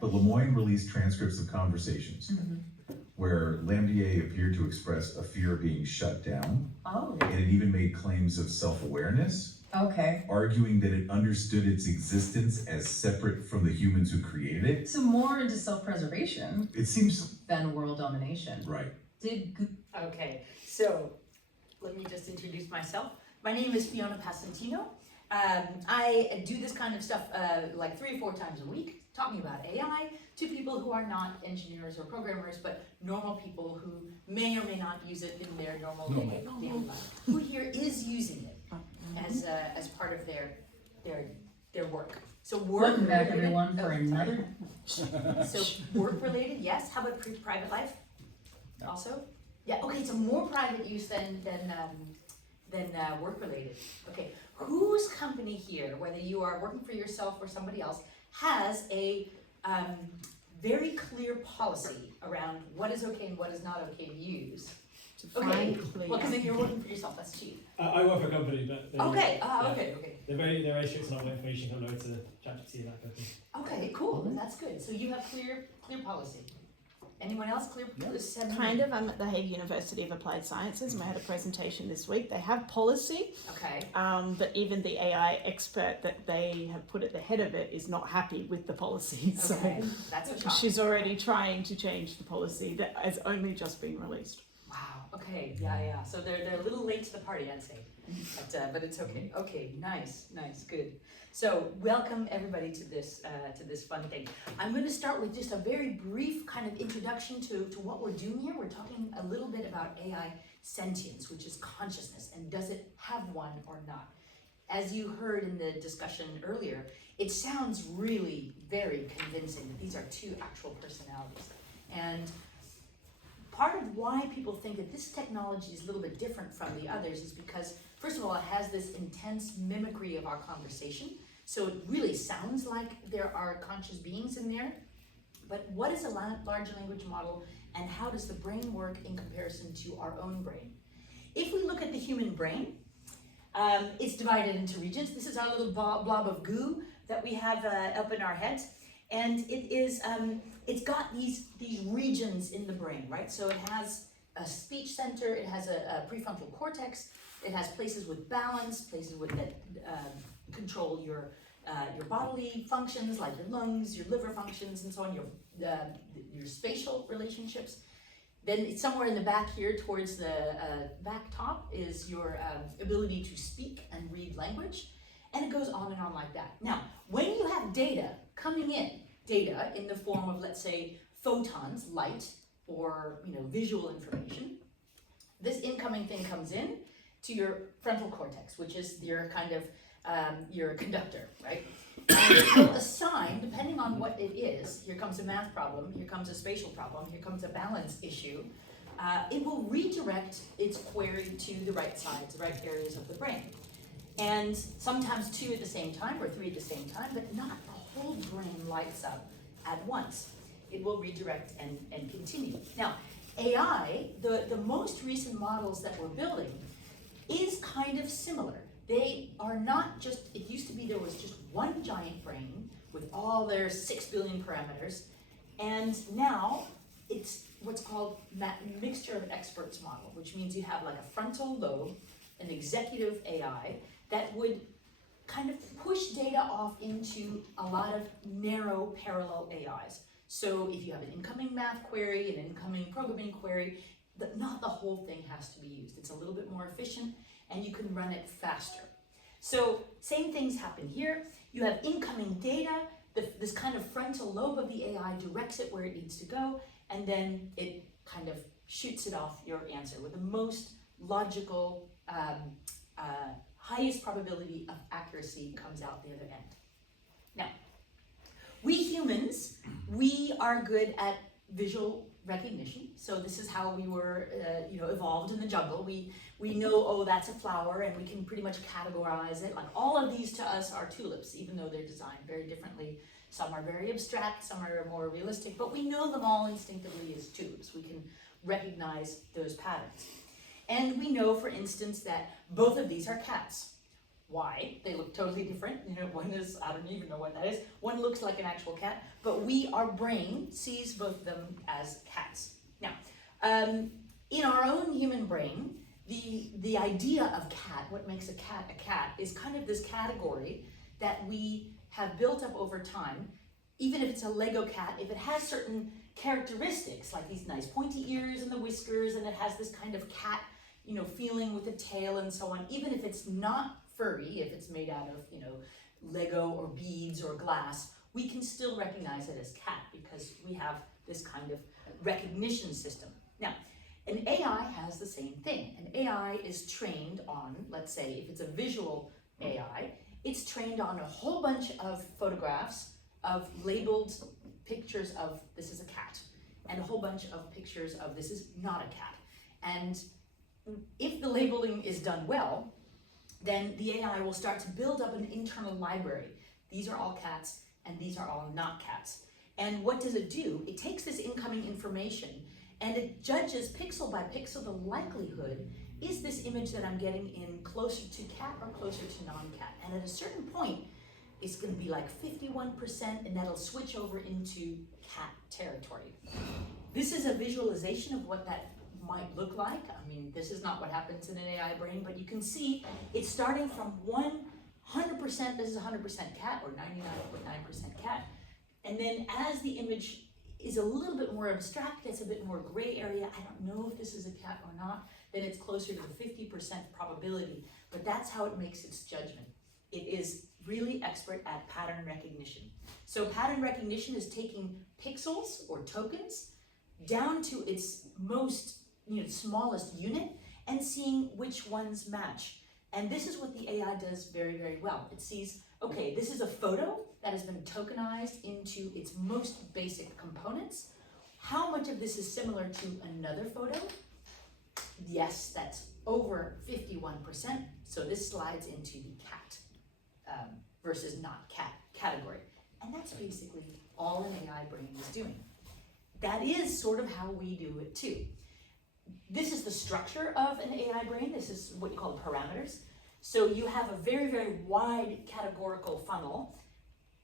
But Lemoyne released transcripts of conversations where Lambdier appeared to express a fear of being shut down. Oh. And it even made claims of self-awareness, Okay. arguing that it understood its existence as separate from the humans who created it. So more into self-preservation It seems than world domination. right. Okay, so let me just introduce myself. My name is Fiona Passantino. I do this kind of stuff like 3 or 4 times a week, talking about AI to people who are not engineers or programmers, but normal people who may or may not use it in their normal daily life. Who here is using it as part of their work? So Welcome back, everyone, for another. So work related, yes. How about private life? Also, yeah. Okay, so more private use than work related. Okay, whose company here, whether you are working for yourself or somebody else, has a very clear policy around what is okay and what is not okay to use? Okay, well, because if you're working for yourself, that's cheap. I work for a company, but Okay, yeah. okay. They're very strict on what information you can upload to ChatGPT and that kind of thing. Okay, cool. That's good. So you have clear policy. Anyone else clear? Kind of. I'm at the Hague University of Applied Sciences and I had a presentation this week. They have policy, Okay. but even the AI expert that they have put at the head of it is not happy with the policy. So Okay. That's a shock. she's already trying to change the policy that has only just been released. Wow. Okay. Yeah. So they're a little late to the party, I'd say, but it's okay. Okay. Nice. Good. So welcome everybody to this fun thing. I'm going to start with just a very brief kind of introduction to what we're doing here. We're talking a little bit about AI sentience, which is consciousness, and does it have one or not? As you heard in the discussion earlier, it sounds really very convincing that these are 2 actual personalities. And part of why people think that this technology is a little bit different from the others is because, first of all, it has this intense mimicry of our conversation. So it really sounds like there are conscious beings in there. But what is a large language model and how does the brain work in comparison to our own brain? If we look at the human brain, it's divided into regions. This is our little blob of goo that we have up in our heads. And it is, it's got these regions in the brain, right? So it has a speech center, it has a prefrontal cortex, it has places with balance, places with that control your bodily functions, like your lungs, your liver functions, and so on, your spatial relationships. Then it's somewhere in the back here, towards the back top, is your ability to speak and read language, and it goes on and on like that. Now, when you have data coming in, data in the form of, let's say, photons, light, or visual information, this incoming thing comes in to your frontal cortex, which is your kind of your conductor, right? And it will assign, depending on what it is, here comes a math problem, here comes a spatial problem, here comes a balance issue, it will redirect its query to the right sides, the right areas of the brain. And sometimes 2 at the same time, or 3 at the same time, but not the whole brain lights up at once. It will redirect and continue. Now, AI, the most recent models that we're building, is kind of similar. They are not just, it used to be there was just one giant brain with all their 6 billion parameters, and now it's what's called mixture of experts model, which means you have like a frontal lobe, an executive AI, that would kind of push data off into a lot of narrow parallel AIs. So if you have an incoming math query, an incoming programming query, not the whole thing has to be used. It's a little bit more efficient and you can run it faster. So same things happen here. You have incoming data, this kind of frontal lobe of the AI directs it where it needs to go, and then it kind of shoots it off your answer with the most logical, highest probability of accuracy comes out the other end. Now, we humans, we are good at visual recognition. So this is how we were, evolved in the jungle. We know, oh, that's a flower, and we can pretty much categorize it. Like all of these to us are tulips, even though they're designed very differently. Some are very abstract, some are more realistic, but we know them all instinctively as tulips. We can recognize those patterns. And we know, for instance, that both of these are cats. why. They look totally different. You know, one is, I don't even know what that is. One looks like an actual cat, but our brain sees both of them as cats. Now, in our own human brain, the idea of cat, what makes a cat, is kind of this category that we have built up over time. Even if it's a Lego cat, if it has certain characteristics, like these nice pointy ears and the whiskers, and it has this kind of cat, you know, feeling with the tail and so on, even if it's not furry, if it's made out of, you know, Lego or beads or glass, we can still recognize it as cat because we have this kind of recognition system. Now, an AI has the same thing. An AI is trained on, let's say, if it's a visual AI, it's trained on a whole bunch of photographs of labeled pictures of this is a cat, and a whole bunch of pictures of this is not a cat. And if the labeling is done well, then the AI will start to build up an internal library. These are all cats, and these are all not cats. And what does it do? It takes this incoming information, and it judges pixel by pixel the likelihood, is this image that I'm getting in closer to cat or closer to non-cat? And at a certain point, it's going to be like 51%, and that'll switch over into cat territory. This is a visualization of what that might look like. I mean, this is not what happens in an AI brain, but you can see it's starting from 100%, this is 100% cat, or 99.9% cat. And then as the image is a little bit more abstract, gets a bit more gray area, I don't know if this is a cat or not, then it's closer to the 50% probability. But that's how it makes its judgment. It is really expert at pattern recognition. So pattern recognition is taking pixels or tokens down to its most, smallest unit and seeing which ones match. And this is what the AI does very, very well. It sees, okay, this is a photo that has been tokenized into its most basic components. How much of this is similar to another photo? Yes, that's over 51%. So this slides into the cat versus not cat category. And that's basically all an AI brain is doing. That is sort of how we do it too. This is the structure of an AI brain. This is what you call parameters. So you have a very, very wide categorical funnel.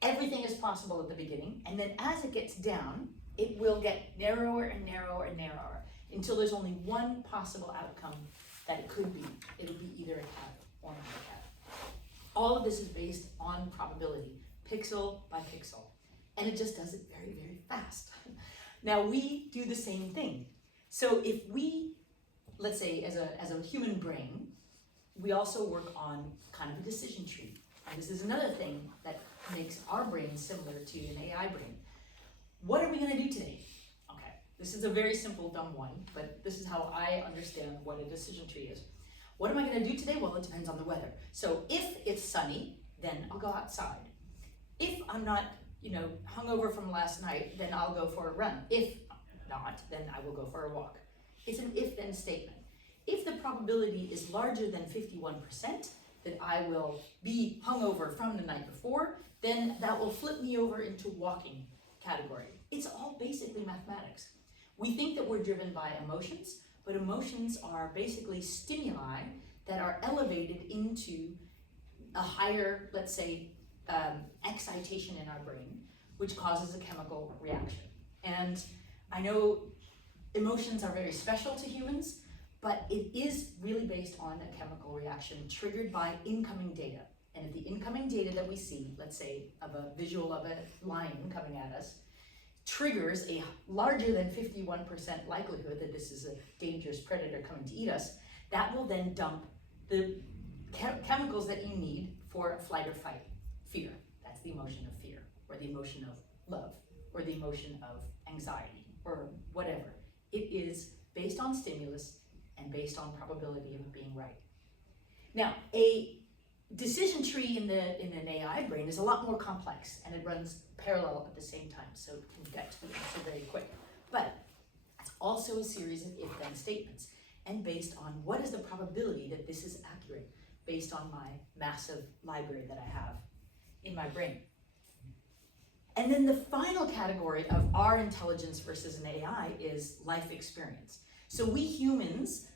Everything is possible at the beginning. And then as it gets down, it will get narrower and narrower and narrower until there's only one possible outcome that it could be. It'll be either a cat or not a cat. All of this is based on probability, pixel by pixel. And it just does it very, very fast. Now we do the same thing. So if we, let's say as a human brain, we also work on kind of a decision tree. And this is another thing that makes our brain similar to an AI brain. What are we gonna do today? Okay, this is a very simple, dumb one, but this is how I understand what a decision tree is. What am I gonna do today? Well, it depends on the weather. So if it's sunny, then I'll go outside. If I'm not, hungover from last night, then I'll go for a run. If not, then I will go for a walk. It's an if-then statement. If the probability is larger than 51%, that I will be hungover from the night before, then that will flip me over into walking category. It's all basically mathematics. We think that we're driven by emotions, but emotions are basically stimuli that are elevated into a higher, let's say, excitation in our brain, which causes a chemical reaction. And I know emotions are very special to humans, but it is really based on a chemical reaction triggered by incoming data. And if the incoming data that we see, let's say of a visual of a lion coming at us, triggers a larger than 51% likelihood that this is a dangerous predator coming to eat us, that will then dump the chemicals that you need for flight or fight. Fear, that's the emotion of fear, or the emotion of love, or the emotion of anxiety, or whatever. It is based on stimulus and based on probability of it being right. Now, a decision tree in an AI brain is a lot more complex, and it runs parallel at the same time, so it can get to the answer very quick. But it's also a series of if-then statements, and based on what is the probability that this is accurate, based on my massive library that I have in my brain. And then the final category of our intelligence versus an AI is life experience. So we humans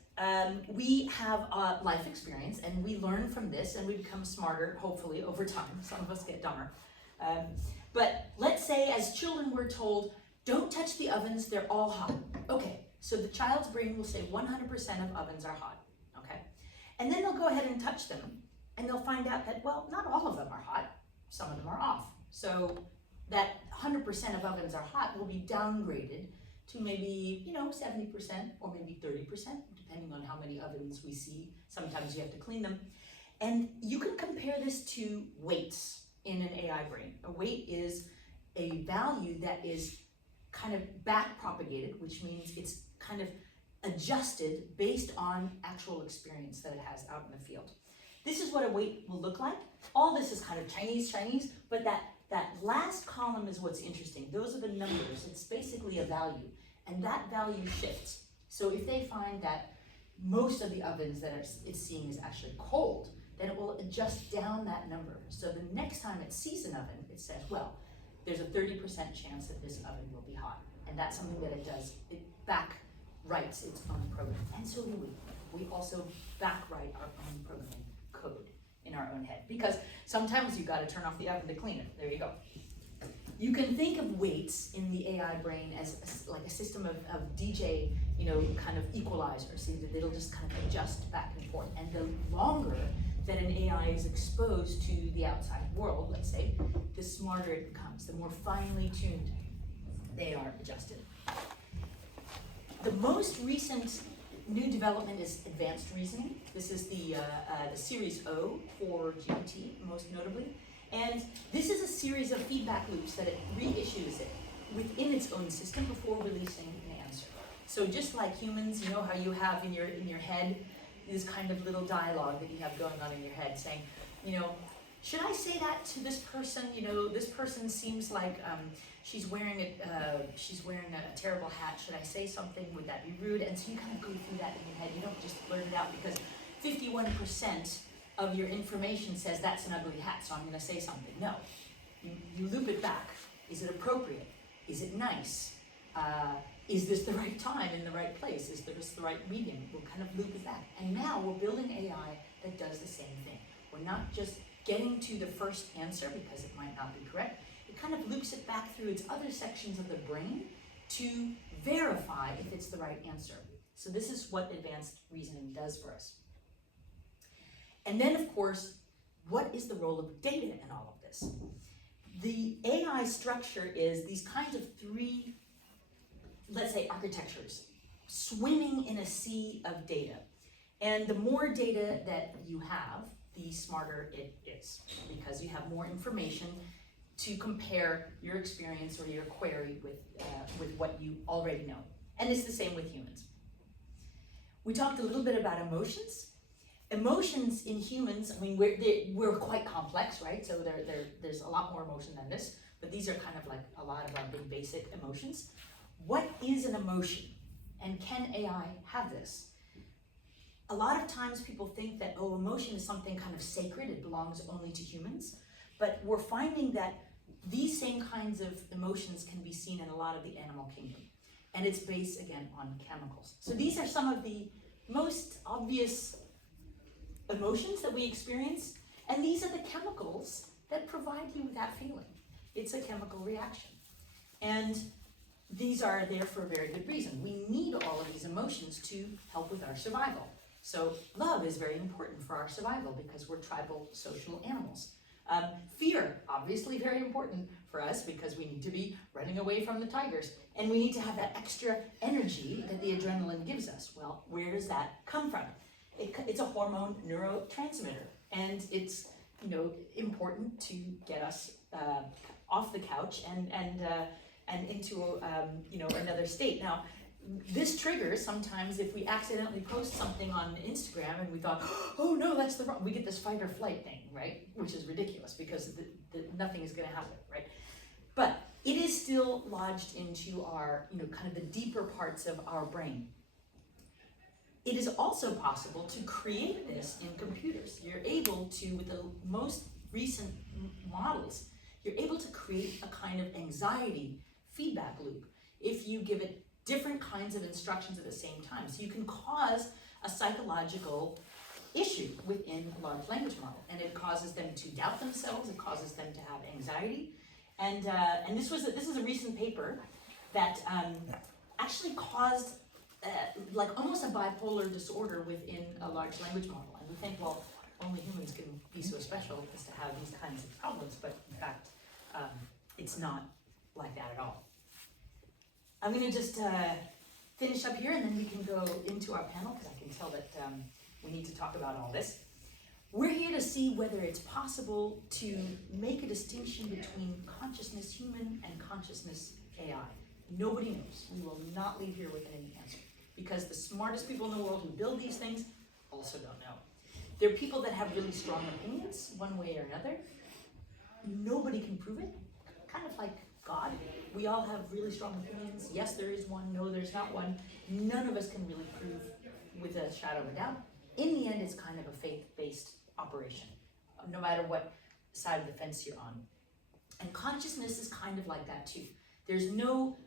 We have life experience, and we learn from this, and we become smarter, hopefully, over time. Some of us get dumber. But let's say as children we're told, don't touch the ovens, they're all hot. Okay, so the child's brain will say 100% of ovens are hot, okay? And then they'll go ahead and touch them, and they'll find out that, well, not all of them are hot, some of them are off. So that 100% of ovens are hot will be downgraded to maybe, 70% or maybe 30%, depending on how many ovens we see. Sometimes you have to clean them. And you can compare this to weights in an AI brain. A weight is a value that is kind of back propagated, which means it's kind of adjusted based on actual experience that it has out in the field. This is what a weight will look like. All this is kind of Chinese, but that last column is what's interesting. Those are the numbers. It's basically a value, and that value shifts. So if they find that most of the ovens that it's seeing is actually cold, then it will adjust down that number. So the next time it sees an oven, it says, well, there's a 30% chance that this oven will be hot. And that's something that it does. It back writes its own program. And so do we. We also back write our own programming code in our own head. Because sometimes you gotta turn off the oven to clean it. There you go. You can think of weights in the AI brain as like a system of DJ, kind of equalizer. So that it'll just kind of adjust back and forth. And the longer that an AI is exposed to the outside world, let's say, the smarter it becomes, the more finely tuned they are adjusted. The most recent new development is advanced reasoning. This is the Series O for GPT, most notably. And this is a series of feedback loops that it reissues it within its own system before releasing an answer. So just like humans, how you have in your head this kind of little dialogue that you have going on in your head saying, should I say that to this person? This person seems like she's wearing a terrible hat. Should I say something? Would that be rude? And so you kind of go through that in your head. You don't just blurt it out because 51% of your information says that's an ugly hat, so I'm going to say something. No, you loop it back. Is it appropriate? Is it nice? Is this the right time in the right place? Is this the right medium? We'll kind of loop it back. And now we're building AI that does the same thing. We're not just getting to the first answer because it might not be correct. It kind of loops it back through its other sections of the brain to verify if it's the right answer. So this is what advanced reasoning does for us. And then, of course, what is the role of data in all of this? The AI structure is these kinds of three, let's say, architectures, swimming in a sea of data. And the more data that you have, the smarter it is, because you have more information to compare your experience or your query with what you already know. And it's the same with humans. We talked a little bit about emotions. Emotions in humans, we're quite complex, right? So there's a lot more emotion than this, but these are kind of like a lot of our big basic emotions. What is an emotion? And can AI have this? A lot of times people think that, emotion is something kind of sacred, it belongs only to humans. But we're finding that these same kinds of emotions can be seen in a lot of the animal kingdom. And it's based, again, on chemicals. So these are some of the most obvious emotions that we experience, and these are the chemicals that provide you with that feeling. It's a chemical reaction. And these are there for a very good reason. We need all of these emotions to help with our survival. So love is very important for our survival because we're tribal social animals. Fear, obviously very important for us because we need to be running away from the tigers. And we need to have that extra energy that the adrenaline gives us. Well, where does that come from? It's a hormone neurotransmitter, and it's important to get us off the couch and into another state. Now, this triggers sometimes if we accidentally post something on Instagram and we thought, oh no, that's the wrong. We get this fight or flight thing, right? Which is ridiculous because nothing is going to happen, right? But it is still lodged into our kind of the deeper parts of our brain. It is also possible to create this in computers. You're able to, with the most recent models, you're able to create a kind of anxiety feedback loop if you give it different kinds of instructions at the same time. So you can cause a psychological issue within a large language model, and it causes them to doubt themselves. It causes them to have anxiety, and this is a recent paper that actually caused like almost a bipolar disorder within a large language model. And we think, well, only humans can be so special as to have these kinds of problems, but in fact, it's not like that at all. I'm going to just finish up here, and then we can go into our panel, because I can tell that we need to talk about all this. We're here to see whether it's possible to make a distinction between consciousness human and consciousness AI. Nobody knows. We will not leave here with any answer, because the smartest people in the world who build these things also don't know. There are people that have really strong opinions, one way or another. Nobody can prove it, kind of like God. We all have really strong opinions. Yes, there is one. No, there's not one. None of us can really prove with a shadow of a doubt. In the end, it's kind of a faith-based operation, no matter what side of the fence you're on. And consciousness is kind of like that too. There's no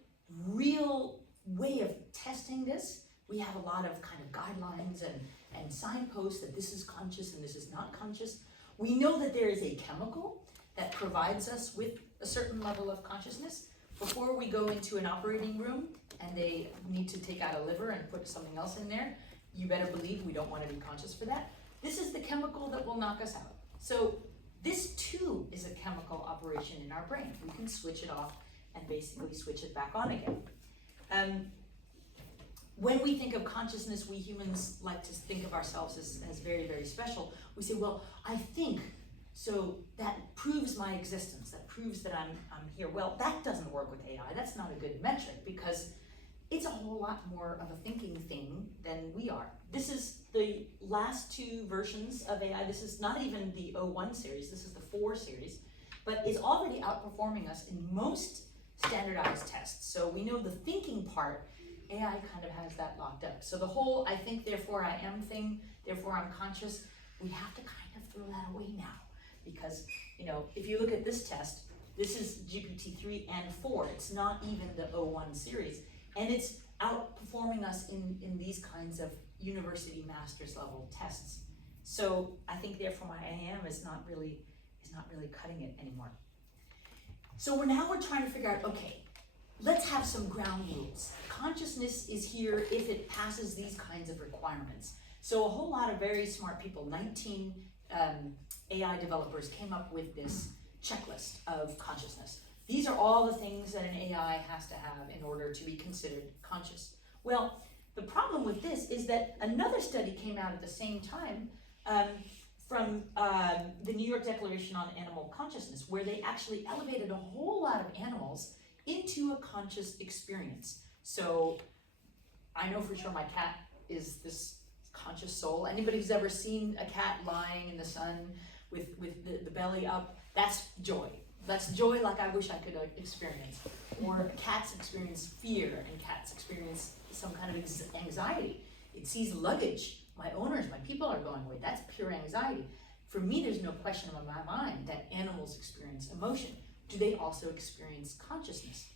real way of testing this. We have a lot of kind of guidelines and signposts that this is conscious and this is not conscious. We know that there is a chemical that provides us with a certain level of consciousness. Before we go into an operating room and they need to take out a liver and put something else in there, you better believe we don't want to be conscious for that. This is the chemical that will knock us out. So this too is a chemical operation in our brain. We can switch it off and basically switch it back on again. When we think of consciousness, we humans like to think of ourselves as very, very special. We say, well, I think, so that proves my existence, that proves that I'm here. Well, that doesn't work with AI. That's not a good metric, because it's a whole lot more of a thinking thing than we are. This is the last two versions of AI. This is not even the 01 series, this is the 4 series, but is already outperforming us in most standardized tests. So we know the thinking part, AI kind of has that locked up. So the whole I think, therefore I am thing, therefore I'm conscious, we have to kind of throw that away now. Because, you know, if you look at this test, this is GPT-3 and 4. It's not even the 01 series. And it's outperforming us in these kinds of university master's level tests. So I think therefore my I am is not really cutting it anymore. So we're trying to figure out, okay, let's have some ground rules. Consciousness is here if it passes these kinds of requirements. So a whole lot of very smart people, 19 AI developers, came up with this checklist of consciousness. These are all the things that an AI has to have in order to be considered conscious. Well, the problem with this is that another study came out at the same time from the New York Declaration on Animal Consciousness, where they actually elevated a whole lot of animals into a conscious experience. So I know for sure my cat is this conscious soul. Anybody who's ever seen a cat lying in the sun with the belly up, that's joy. That's joy like I wish I could experience. Or cats experience fear, and cats experience some kind of anxiety. It sees luggage. My owners, my people are going away. That's pure anxiety. For me, there's no question in my mind that animals experience emotion. Do they also experience consciousness?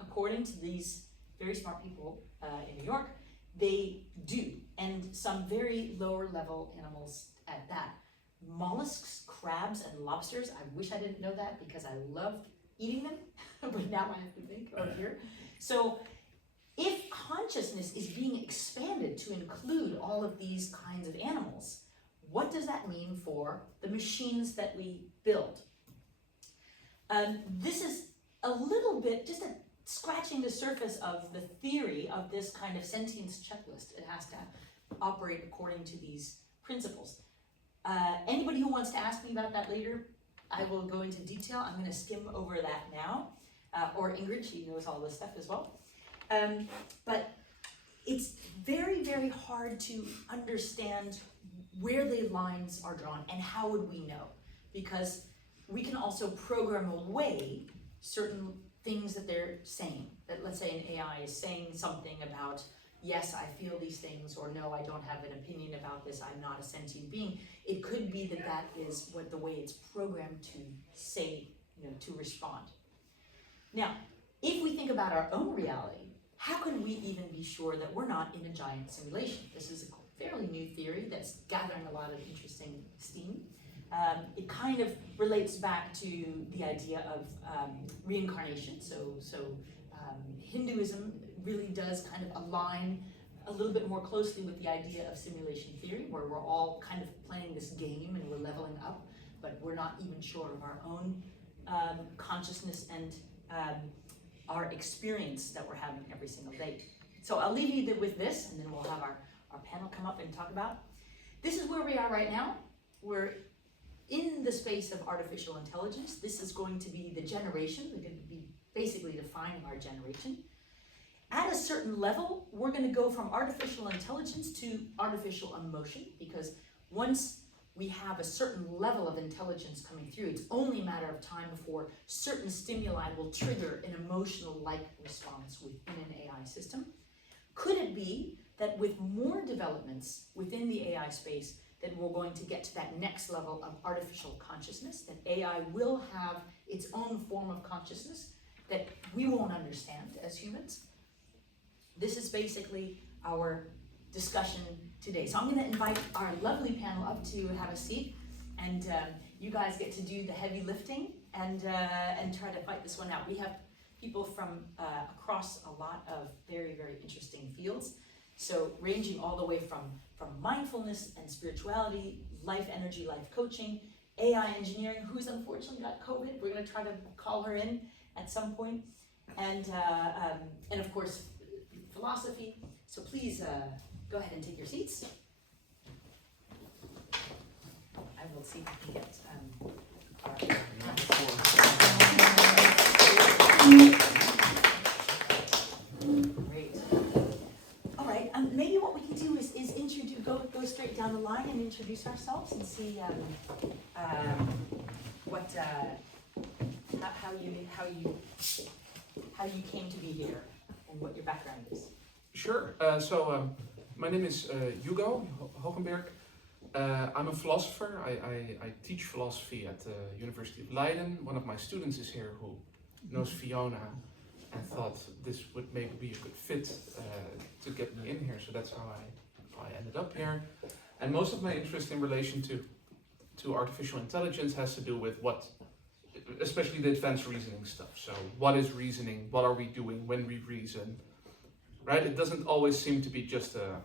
According to these very smart people in New York, they do, and some very lower level animals at that. Mollusks, crabs, and lobsters, I wish I didn't know that because I loved eating them, but now I have to think, oh dear. So if consciousness is being expanded to include all of these kinds of animals, what does that mean for the machines that we build? This is a little bit, just scratching the surface of the theory of this kind of sentience checklist. It has to operate according to these principles. Anybody who wants to ask me about that later, I will go into detail. I'm going to skim over that now. Or Ingrid, she knows all this stuff as well. But it's very, very hard to understand where the lines are drawn and how would we know? Because we can also program away certain things that they're saying. That let's say an AI is saying something about, yes, I feel these things, or no, I don't have an opinion about this, I'm not a sentient being. It could be that that is what the way it's programmed to say, to respond. Now, if we think about our own reality, how can we even be sure that we're not in a giant simulation? This is fairly new theory that's gathering a lot of interesting steam. It kind of relates back to the idea of reincarnation. So Hinduism really does kind of align a little bit more closely with the idea of simulation theory, where we're all kind of playing this game and we're leveling up, but we're not even sure of our own consciousness and our experience that we're having every single day. So I'll leave you with this, and then we'll have our panel come up and talk about. This is where we are right now. We're in the space of artificial intelligence. This is going to be the generation. We're going to be basically defining our generation. At a certain level, we're going to go from artificial intelligence to artificial emotion, because once we have a certain level of intelligence coming through, it's only a matter of time before certain stimuli will trigger an emotional-like response within an AI system. Could it be that with more developments within the AI space, that we're going to get to that next level of artificial consciousness, that AI will have its own form of consciousness that we won't understand as humans? This is basically our discussion today. So I'm going to invite our lovely panel up to have a seat, and you guys get to do the heavy lifting and try to fight this one out. We have people from across a lot of very, very interesting fields. So ranging all the way from mindfulness and spirituality, life energy, life coaching, AI engineering, who's unfortunately got COVID. We're going to try to call her in at some point, and of course philosophy. So please go ahead and take your seats. I will see if we can get Great. All right. Maybe what we can do is introduce, go straight down the line and introduce ourselves and see what how you came to be here and what your background is. Sure. My name is Hugo Hogenberg. I'm a philosopher. I teach philosophy at the University of Leiden. One of my students is here who knows Fiona and thought this would maybe be a good fit to get me in here. So that's how I ended up here. And most of my interest in relation to artificial intelligence has to do with what, especially the advanced reasoning stuff. So what is reasoning? What are we doing when we reason? Right? It doesn't always seem to be just a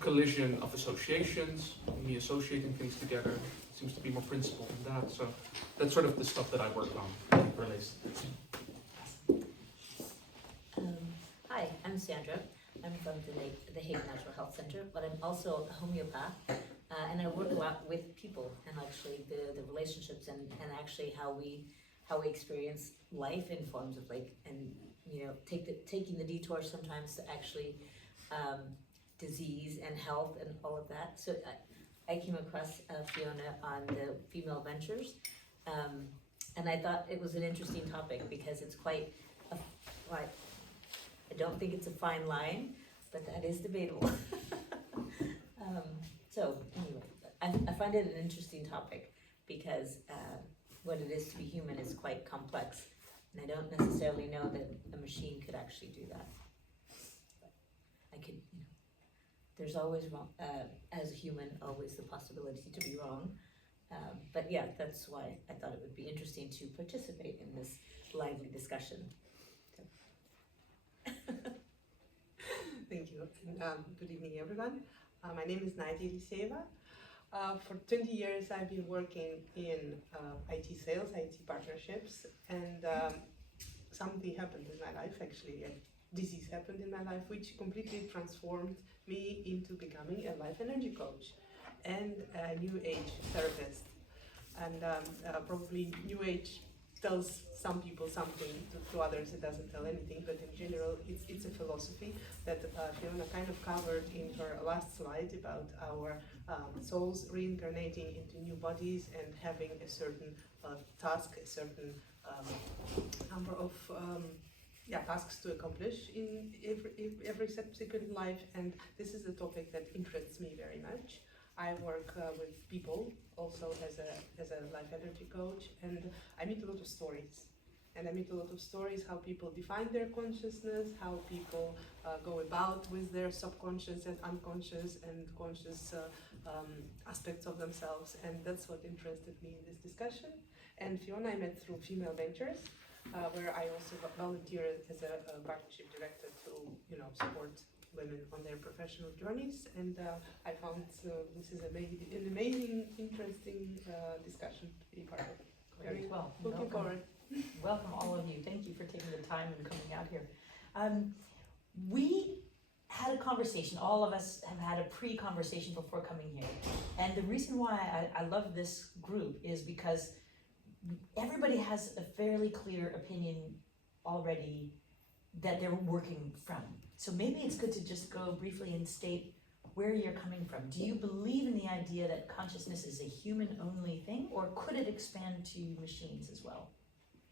collision of associations, me associating things together. It seems to be more principled than that. So that's sort of the stuff that I work on relates to this. Hi, I'm Sandra. I'm from the Hague Natural Health Center, but I'm also a homeopath, and I work a lot with people and actually the relationships and actually how we experience life in forms of taking the detour sometimes to actually disease and health and all of that. So I came across Fiona on the Female Ventures, and I thought it was an interesting topic because it's quite I don't think it's a fine line, but that is debatable. So anyway, I find it an interesting topic because what it is to be human is quite complex, and I don't necessarily know that a machine could actually do that. But I could, there's always wrong, as a human, always the possibility to be wrong. But yeah, that's why I thought it would be interesting to participate in this lively discussion. Thank you. Good evening, everyone. My name is Nadia Eliseeva. For 20 years, I've been working in IT sales, IT partnerships, and something happened in my life, actually. A disease happened in my life, which completely transformed me into becoming a life energy coach and a New Age therapist. And probably New Age tells some people something, to others it doesn't tell anything, but in general it's a philosophy that Fiona kind of covered in her last slide about our souls reincarnating into new bodies and having a certain task, a certain number of tasks to accomplish in every subsequent life, and this is a topic that interests me very much. I work with people also as a life energy coach, and I meet a lot of stories. And I meet a lot of stories how people define their consciousness, how people go about with their subconscious and unconscious and conscious aspects of themselves. And that's what interested me in this discussion. And Fiona I met through Female Ventures, where I also volunteer as a partnership director to, support women on their professional journeys. And I found this is an amazing, interesting discussion to be part of. Great. Well, Looking forward. welcome all of you. Thank you for taking the time and coming out here. We had a conversation, all of us have had a pre-conversation before coming here. And the reason why I love this group is because everybody has a fairly clear opinion already that they're working from. So maybe it's good to just go briefly and state where you're coming from. Do you believe in the idea that consciousness is a human-only thing, or could it expand to machines as well?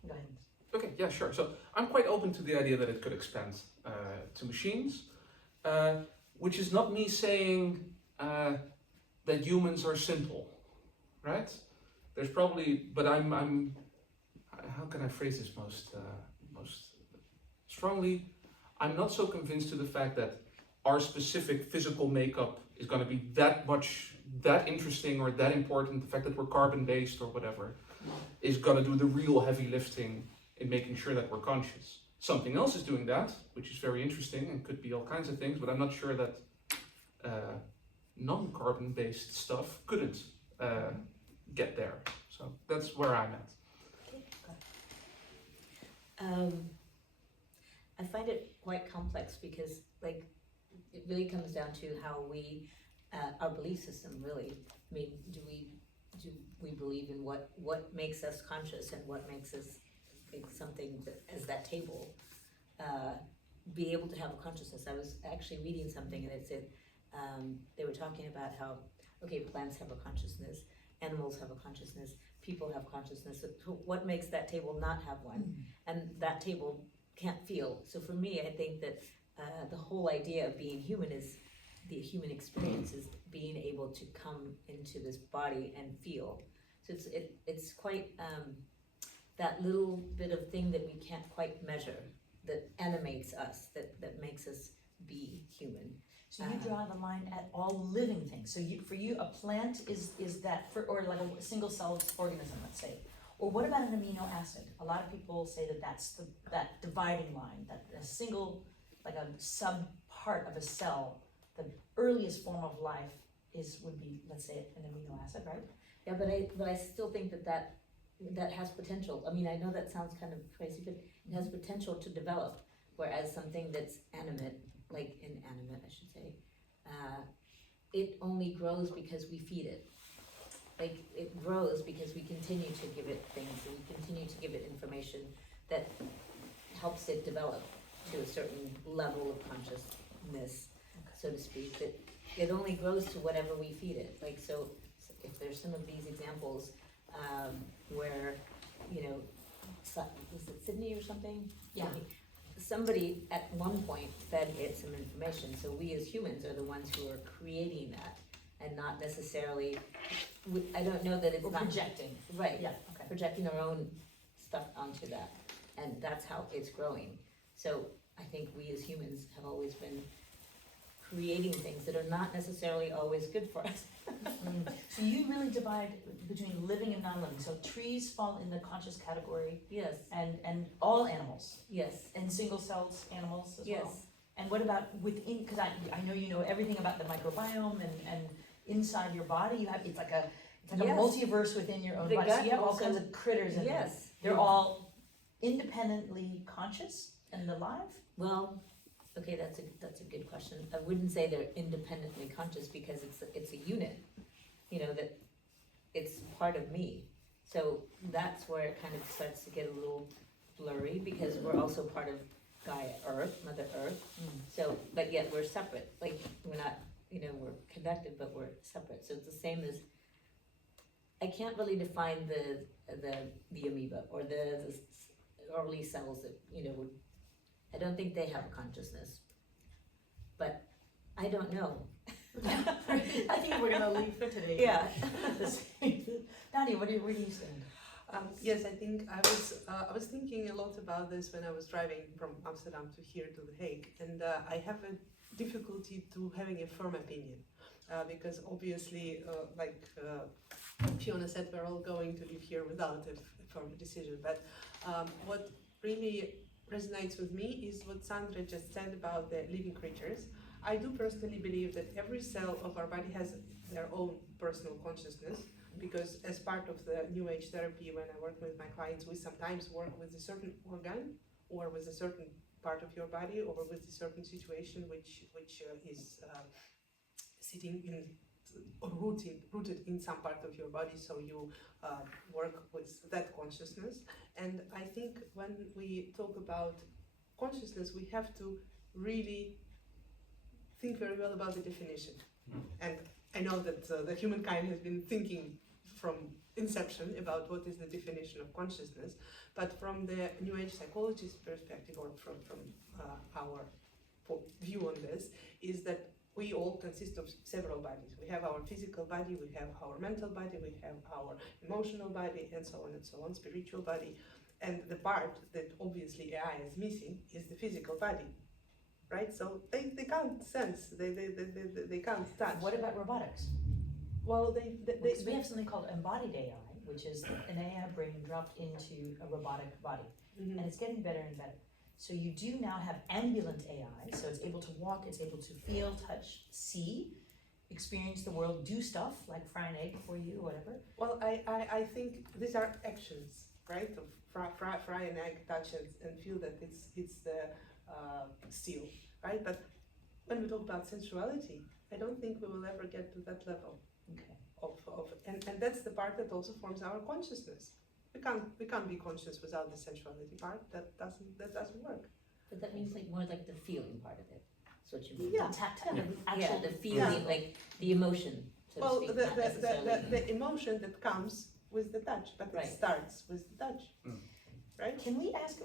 Go ahead. Okay, yeah, sure. So I'm quite open to the idea that it could expand to machines, which is not me saying that humans are simple, right? There's probably, but I'm how can I phrase this most strongly? I'm not so convinced to the fact that our specific physical makeup is going to be that interesting or that important. The fact that we're carbon-based or whatever is going to do the real heavy lifting in making sure that we're conscious. Something else is doing that, which is very interesting and could be all kinds of things, but I'm not sure that non-carbon-based stuff couldn't get there. So that's where I'm at. I find it quite complex because, like, it really comes down to how we, our belief system. Really, I mean, do we believe in what makes us conscious and what makes us think something that, as that table, be able to have a consciousness? I was actually reading something and it said they were talking about how plants have a consciousness, animals have a consciousness, people have consciousness. So what makes that table not have one? And that table can't feel. So for me, I think that the whole idea of being human is the human experience is being able to come into this body and feel. So it's quite that little bit of thing that we can't quite measure that animates us, that makes us be human. So you draw the line at all living things. So for you, a plant is that, or like a single-celled organism, let's say. Or what about an amino acid? A lot of people say that that's that dividing line, that a single, like a sub part of a cell, the earliest form of life would be, let's say, an amino acid, right? Yeah, but I still think that has potential. I mean, I know that sounds kind of crazy, but it has potential to develop. Whereas something that's animate, like inanimate, I should say, it only grows because we feed it. Like, it grows because we continue to give it things and we continue to give it information that helps it develop to a certain level of consciousness, so to speak. That it only grows to whatever we feed it. Like, so if there's some of these examples where, was it Sydney or something? Yeah. Somebody at one point fed it some information, so we as humans are the ones who are creating that, and not necessarily, I don't know that it's We're not projecting. right. Yeah, okay. Projecting our own stuff onto that, and that's how it's growing. So I think we as humans have always been creating things that are not necessarily always good for us. So you really divide between living and non-living. So trees fall in the conscious category, Yes, and all animals, yes, and single-celled animals as yes. well. And what about within? Because I know you know everything about the microbiome and inside your body. It's like a Yes. multiverse within your own The body. So gut you have all also- kinds of critters in there. Yes. They're all independently conscious and alive. Well, okay, that's a good question. I wouldn't say they're independently conscious because it's a unit, that it's part of me. So that's where it kind of starts to get a little blurry because we're also part of Gaia Earth, Mother Earth. So, but yet we're separate. Like, we're not, we're connected, but we're separate. So it's the same as, I can't really define the amoeba or the early cells that, I don't think they have a consciousness, but I don't know. I think we're gonna leave for today. Yeah. Nadia, where do you stand? Yes, I think I was thinking a lot about this when I was driving from Amsterdam to here to The Hague, and I have a difficulty to having a firm opinion because obviously, like Fiona said, we're all going to live here without a firm decision. But what really resonates with me is what Sandra just said about the living creatures. I do personally believe that every cell of our body has their own personal consciousness, because as part of the New Age therapy, when I work with my clients, we sometimes work with a certain organ or with a certain part of your body or with a certain situation which is sitting in or rooted in some part of your body, so you work with that consciousness. And I think when we talk about consciousness, we have to really think very well about the definition. And I know that the humankind has been thinking from inception about what is the definition of consciousness, but from the New Age psychologist perspective, or from our view on this, is that we all consist of several bodies. We have our physical body, we have our mental body, we have our emotional body, and so on, spiritual body. And the part that obviously AI is missing is the physical body, right? So they can't sense, they can't touch. What about robotics? Well, Because we have something called embodied AI, which is an AI brain dropped into a robotic body, Mhm. and it's getting better and better. So you do now have ambulient AI, so it's able to walk, it's able to feel, touch, see, experience the world, do stuff like fry an egg for you, whatever. Well, I think these are actions, right? Of fry an egg, touch it, and feel that it's the seal, right? But when we talk about sensuality, I don't think we will ever get to that level. Okay. And that's the part that also forms our consciousness. We can't be conscious without the sensuality part. That doesn't work. But that means like more like the feeling part of it. That's what you mean. Yeah. The tactile, the Yeah, actual the feeling, like the emotion, so to Well, speak, not necessarily. the emotion that comes with the touch, but Right. it starts with the touch, right? Can we ask,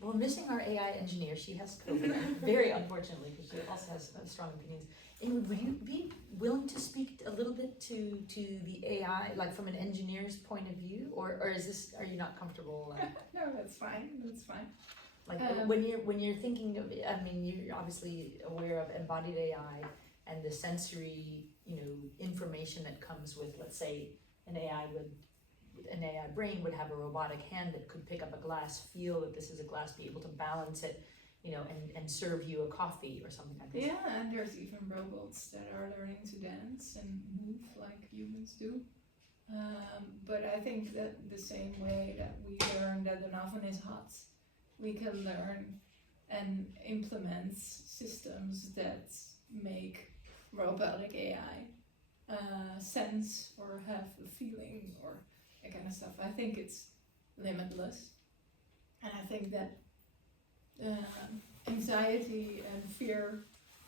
we're missing our AI engineer, she has COVID, very unfortunately, because she also has strong opinions. And would you be willing to speak a little bit to the AI, like from an engineer's point of view, or are you not comfortable? No, that's fine, that's fine. Like when you're thinking of, I mean, you're obviously aware of embodied AI and the sensory, information that comes with, let's say, an AI brain would have a robotic hand that could pick up a glass, feel that this is a glass, be able to balance it, and serve you a coffee or something like this. Yeah, and there's even robots that are learning to dance and move like humans do. But I think that the same way that we learn that an oven is hot, we can learn and implement systems that make robotic AI sense or have a feeling or that kind of stuff. I think it's limitless, and I think that anxiety and fear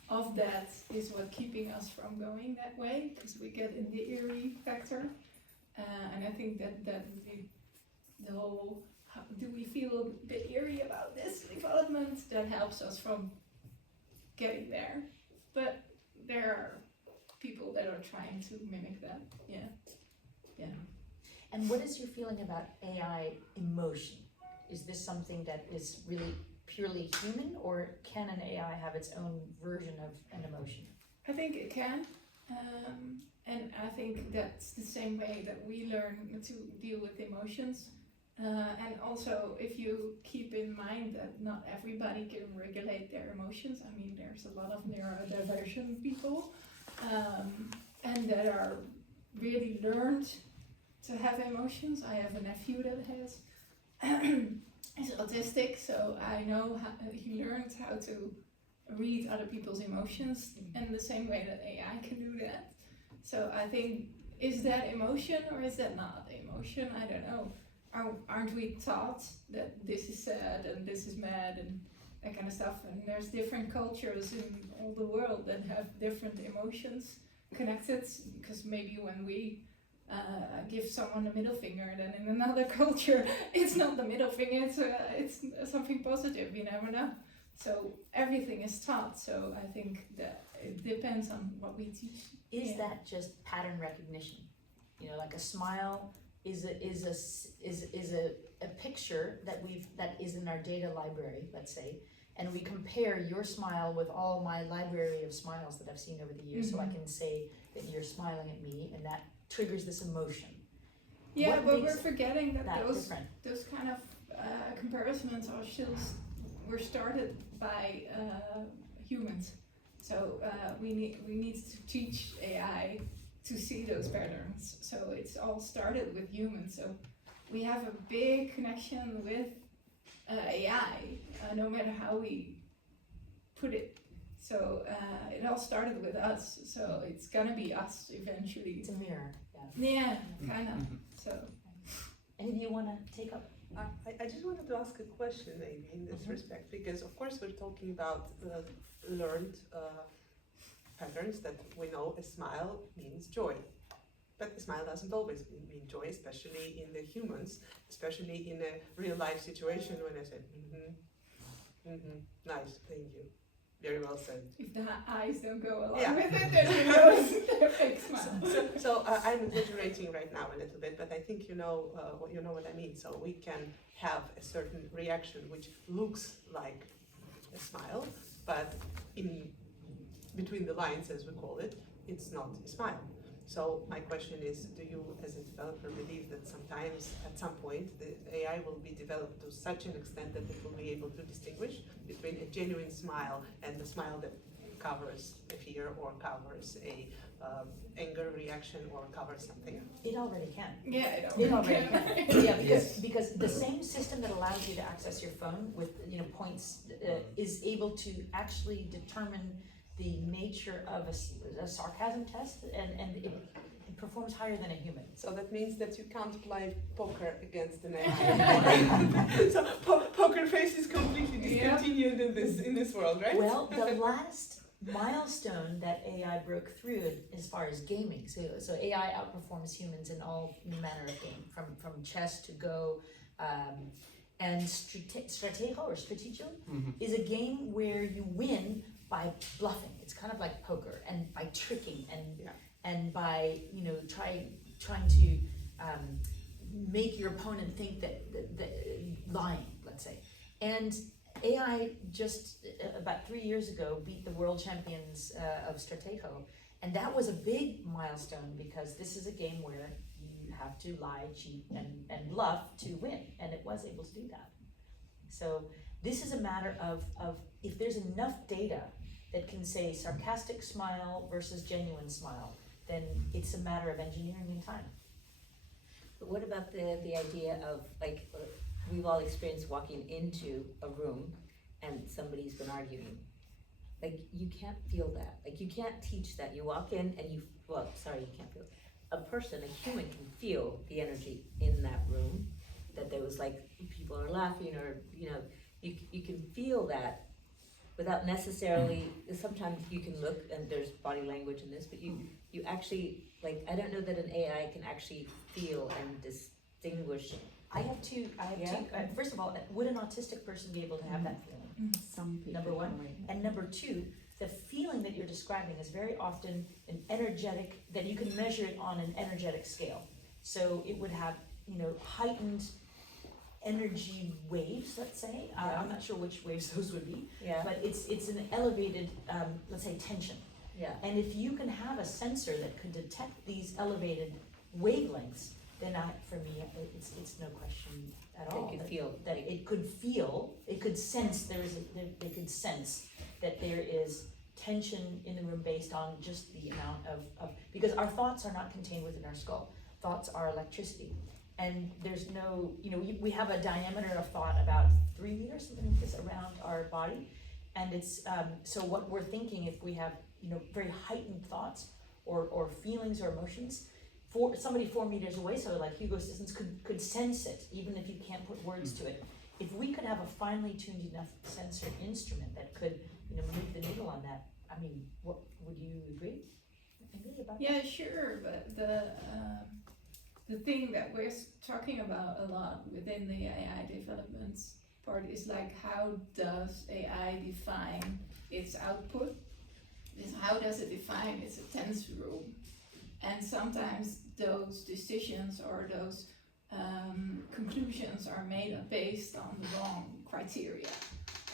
of that is what keeping us from going that way, because we get in the eerie factor, and I think that the whole do we feel a bit eerie about this development that helps us from getting there, but there are people that are trying to mimic that. Yeah. And what is your feeling about AI emotion? Is this something that is really purely human, or can an AI have its own version of an emotion? I think it can, and I think that's the same way that we learn to deal with emotions. And also, if you keep in mind that not everybody can regulate their emotions. I mean, there's a lot of neurodivergent people, and that are really learned to have emotions. I have a nephew that has is autistic, so I know he learned how to read other people's emotions in the same way that AI can do that. So I think, is that emotion or is that not emotion? I don't know. Aren't we taught that this is sad and this is mad and that kind of stuff? And there's different cultures in all the world that have different emotions connected, because maybe when we give someone a middle finger, then in another culture it's not the middle finger, it's something positive, you never know. So everything is taught, so I think that it depends on what we teach. Is that just pattern recognition? Like a smile a picture that is in our data library, let's say, and we compare your smile with all my library of smiles that I've seen over the years, so I can say that you're smiling at me, and that triggers this emotion. Yeah, What but makes we're forgetting that that those different? those kind of comparisons are still were started by humans. So we need to teach AI to see those patterns. So it's all started with humans. So we have a big connection with AI, no matter how we put it. So it all started with us. So it's gonna be us eventually. It's a mirror, Yeah, kind of. So. Any of you wanna take up? I just wanted to ask a question maybe in this respect, because of course we're talking about learned patterns that we know a smile means joy. But a smile doesn't always mean joy, especially in the humans, especially in a real life situation when I said, nice, thank you. Very well said. If the eyes don't go along Yeah. with it, then you know it's a fake smile. So I'm exaggerating right now a little bit, but I think you know what I mean. So we can have a certain reaction which looks like a smile, but in between the lines, as we call it, it's not a smile. So my question is, do you as a developer believe that sometimes at some point the AI will be developed to such an extent that it will be able to distinguish between a genuine smile and the smile that covers a fear or covers a anger reaction or covers something? It already can. Yeah, It already can. Yeah, because the same system that allows you to access your phone with points is able to actually determine the nature of a sarcasm test, and it performs higher than a human. So that means that you can't play poker against an AI. So poker face is completely discontinued in this world, right? Well, the last milestone that AI broke through as far as gaming, so AI outperforms humans in all manner of game, from chess to Go, and Stratego is a game where you win by bluffing. It's kind of like poker, and by tricking and by trying to make your opponent think that lying, let's say. And AI just about 3 years ago beat the world champions of Stratego, and that was a big milestone because this is a game where you have to lie, cheat, and bluff to win, and it was able to do that. So this is a matter of if there's enough data that can say sarcastic smile versus genuine smile, then it's a matter of engineering and time. But what about the idea of, like, we've all experienced walking into a room and somebody's been arguing. Like, you can't feel that. Like, you can't teach that. You walk in and you can't feel it. A person, a human, can feel the energy in that room, that there was, like, people are laughing, or, you can feel that without necessarily, sometimes you can look and there's body language in this, but you actually, like, I don't know that an AI can actually feel and distinguish. I have two, first of all, would an autistic person be able to have that feeling? Some people. Number one. And number two, the feeling that you're describing is very often an energetic, that you can measure it on an energetic scale. So it would have, heightened energy waves, let's say. I'm not sure which waves those would be, but it's an elevated, let's say, tension. Yeah. And if you can have a sensor that could detect these elevated wavelengths, then for me, it's no question at all. It could feel. That it could feel, it could sense, they could sense that there is tension in the room based on just the amount of, because our thoughts are not contained within our skull. Thoughts are electricity. And there's no, we have a diameter of thought about 3 meters, something like this, around our body. And it's, so what we're thinking, if we have, very heightened thoughts or feelings or emotions, somebody 4 meters away, so like Hugo's distance, could sense it, even if you can't put words to it. If we could have a finely tuned enough sensor instrument that could, move the needle on that, I mean, what would you agree? About Yeah, sure, but the thing that we're talking about a lot within the AI developments part is like, how does AI define its output? How does it define its attendance room? And sometimes those decisions or those conclusions are made based on the wrong criteria.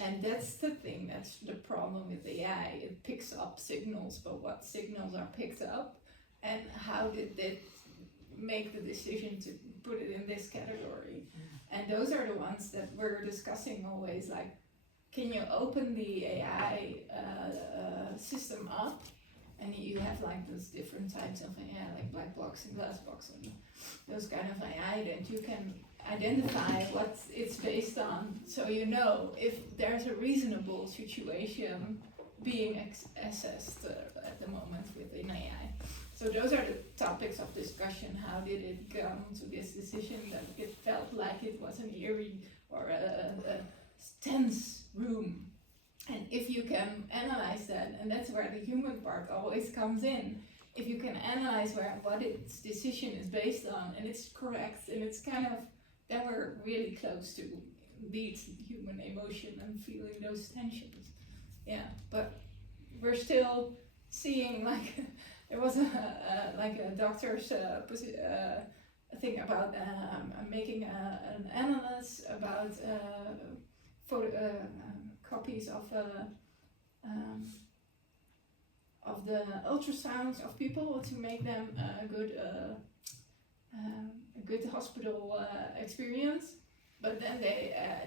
And that's the thing, that's the problem with AI. It picks up signals, but what signals are picked up and how did it make the decision to put it in this category? And those are the ones that we're discussing always, like, can you open the AI system up? And you have like those different types of AI, like black box and glass box and those kind of AI, that you can identify what it's based on, so you know if there's a reasonable situation being assessed at the moment within AI. So those are the topics of discussion. How did it come to this decision that it felt like it was an eerie or a tense room? And if you can analyze that, and that's where the human part always comes in, if you can analyze what its decision is based on, and it's correct, and it's kind of, then we're really close to indeed human emotion and feeling those tensions. Yeah, but we're still seeing, like, there was a doctor's thing about making an analysis about copies of the ultrasounds of people to make them a good hospital experience. But then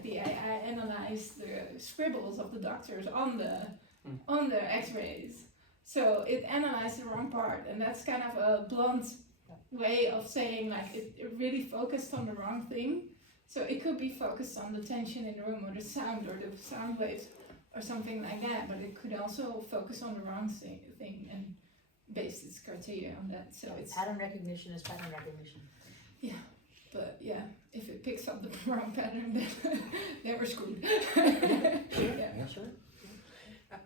the AI analyzed the scribbles of the doctors on the X-rays. So it analyzed the wrong part, and that's kind of a blunt way of saying, like, it really focused on the wrong thing. So it could be focused on the tension in the room or the sound waves or something like that, but it could also focus on the wrong thing and base its criteria on that. So it's pattern recognition is pattern recognition. Yeah, but yeah, if it picks up the wrong pattern, then we're screwed. Sure.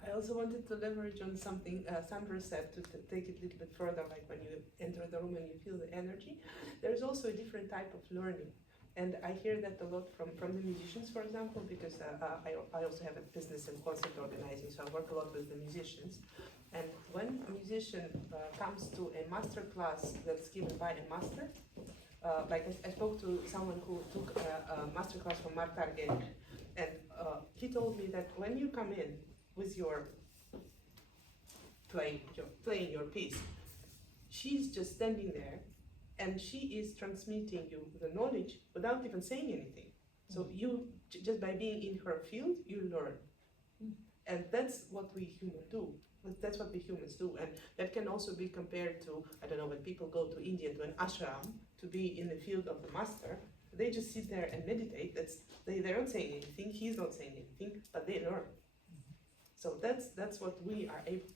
I also wanted to leverage on something Sandra said to take it a little bit further, like when you enter the room and you feel the energy. There's also a different type of learning. And I hear that a lot from the musicians, for example, because I also have a business and concert organizing, so I work a lot with the musicians. And when a musician comes to a master class that's given by a master, like I spoke to someone who took a master class from Hague, and he told me that when you come in with your playing your piece, she's just standing there and she is transmitting you the knowledge without even saying anything. So you, just by being in her field, you learn. And that's what we humans do. That's what we humans do. And that can also be compared to, I don't know, when people go to India to an ashram to be in the field of the master, they just sit there and meditate. They're not saying anything, he's not saying anything, but they learn. So that's what we are able,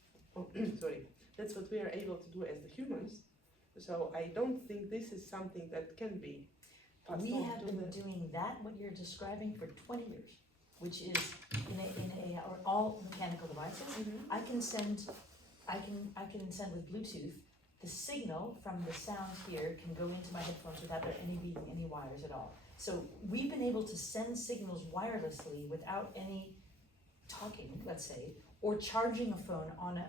that's what we are able to do as the humans. So I don't think this is something that can be passed on. We have been doing that, what you're describing, for 20 years, which is in all mechanical devices. Mm-hmm. I can send with Bluetooth. The signal from the sound here can go into my headphones without there being any wires at all. So we've been able to send signals wirelessly without any talking, let's say, or charging a phone on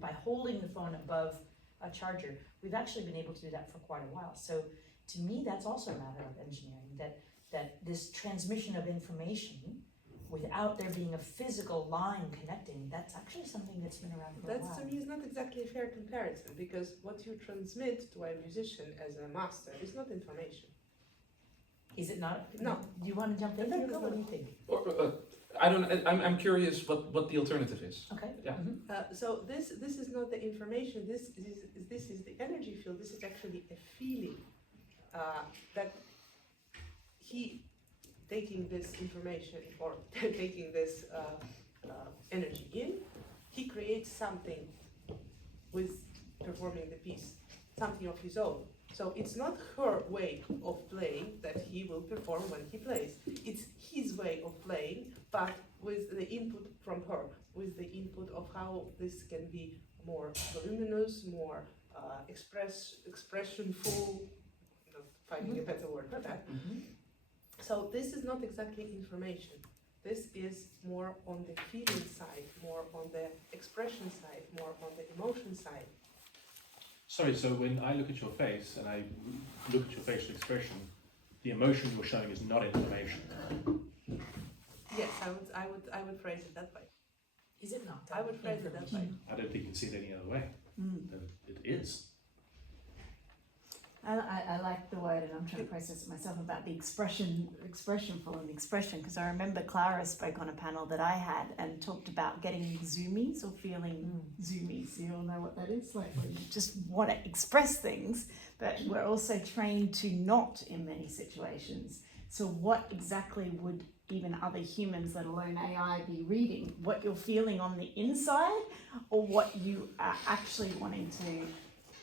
by holding the phone above a charger. We've actually been able to do that for quite a while. So to me, that's also a matter of engineering, that this transmission of information without there being a physical line connecting, that's actually something that's been around for a while. That to me is not exactly a fair comparison, because what you transmit to a musician as a master is not information. Is it not? No. Do you want to jump in? No, What do you think? I don't. I'm curious what the alternative is. Okay. Yeah. Mm-hmm. So this is not the information. This is the energy field. This is actually a feeling that he taking this information or taking this energy in. He creates something with performing the piece, something of his own. So it's not her way of playing that he will perform when he plays. It's his way of playing, but with the input from her, with the input of how this can be more voluminous, more expressionful, not finding a better word for that. Mm-hmm. So this is not exactly information. This is more on the feeling side, more on the expression side, more on the emotion side. Sorry, so when I look at your face and I look at your facial expression, the emotion you're showing is not information. Yes, I would phrase it that way. Is it not? I would phrase it that way. I don't think you can see it any other way. It is. I like the word, and I'm trying to process it myself about the expression following expression, because I remember Clara spoke on a panel that I had and talked about getting zoomies or feeling zoomies. You all know what that is? Like when you just want to express things, but we're also trained to not in many situations. So what exactly would even other humans, let alone AI, be reading? What you're feeling on the inside, or what you are actually wanting to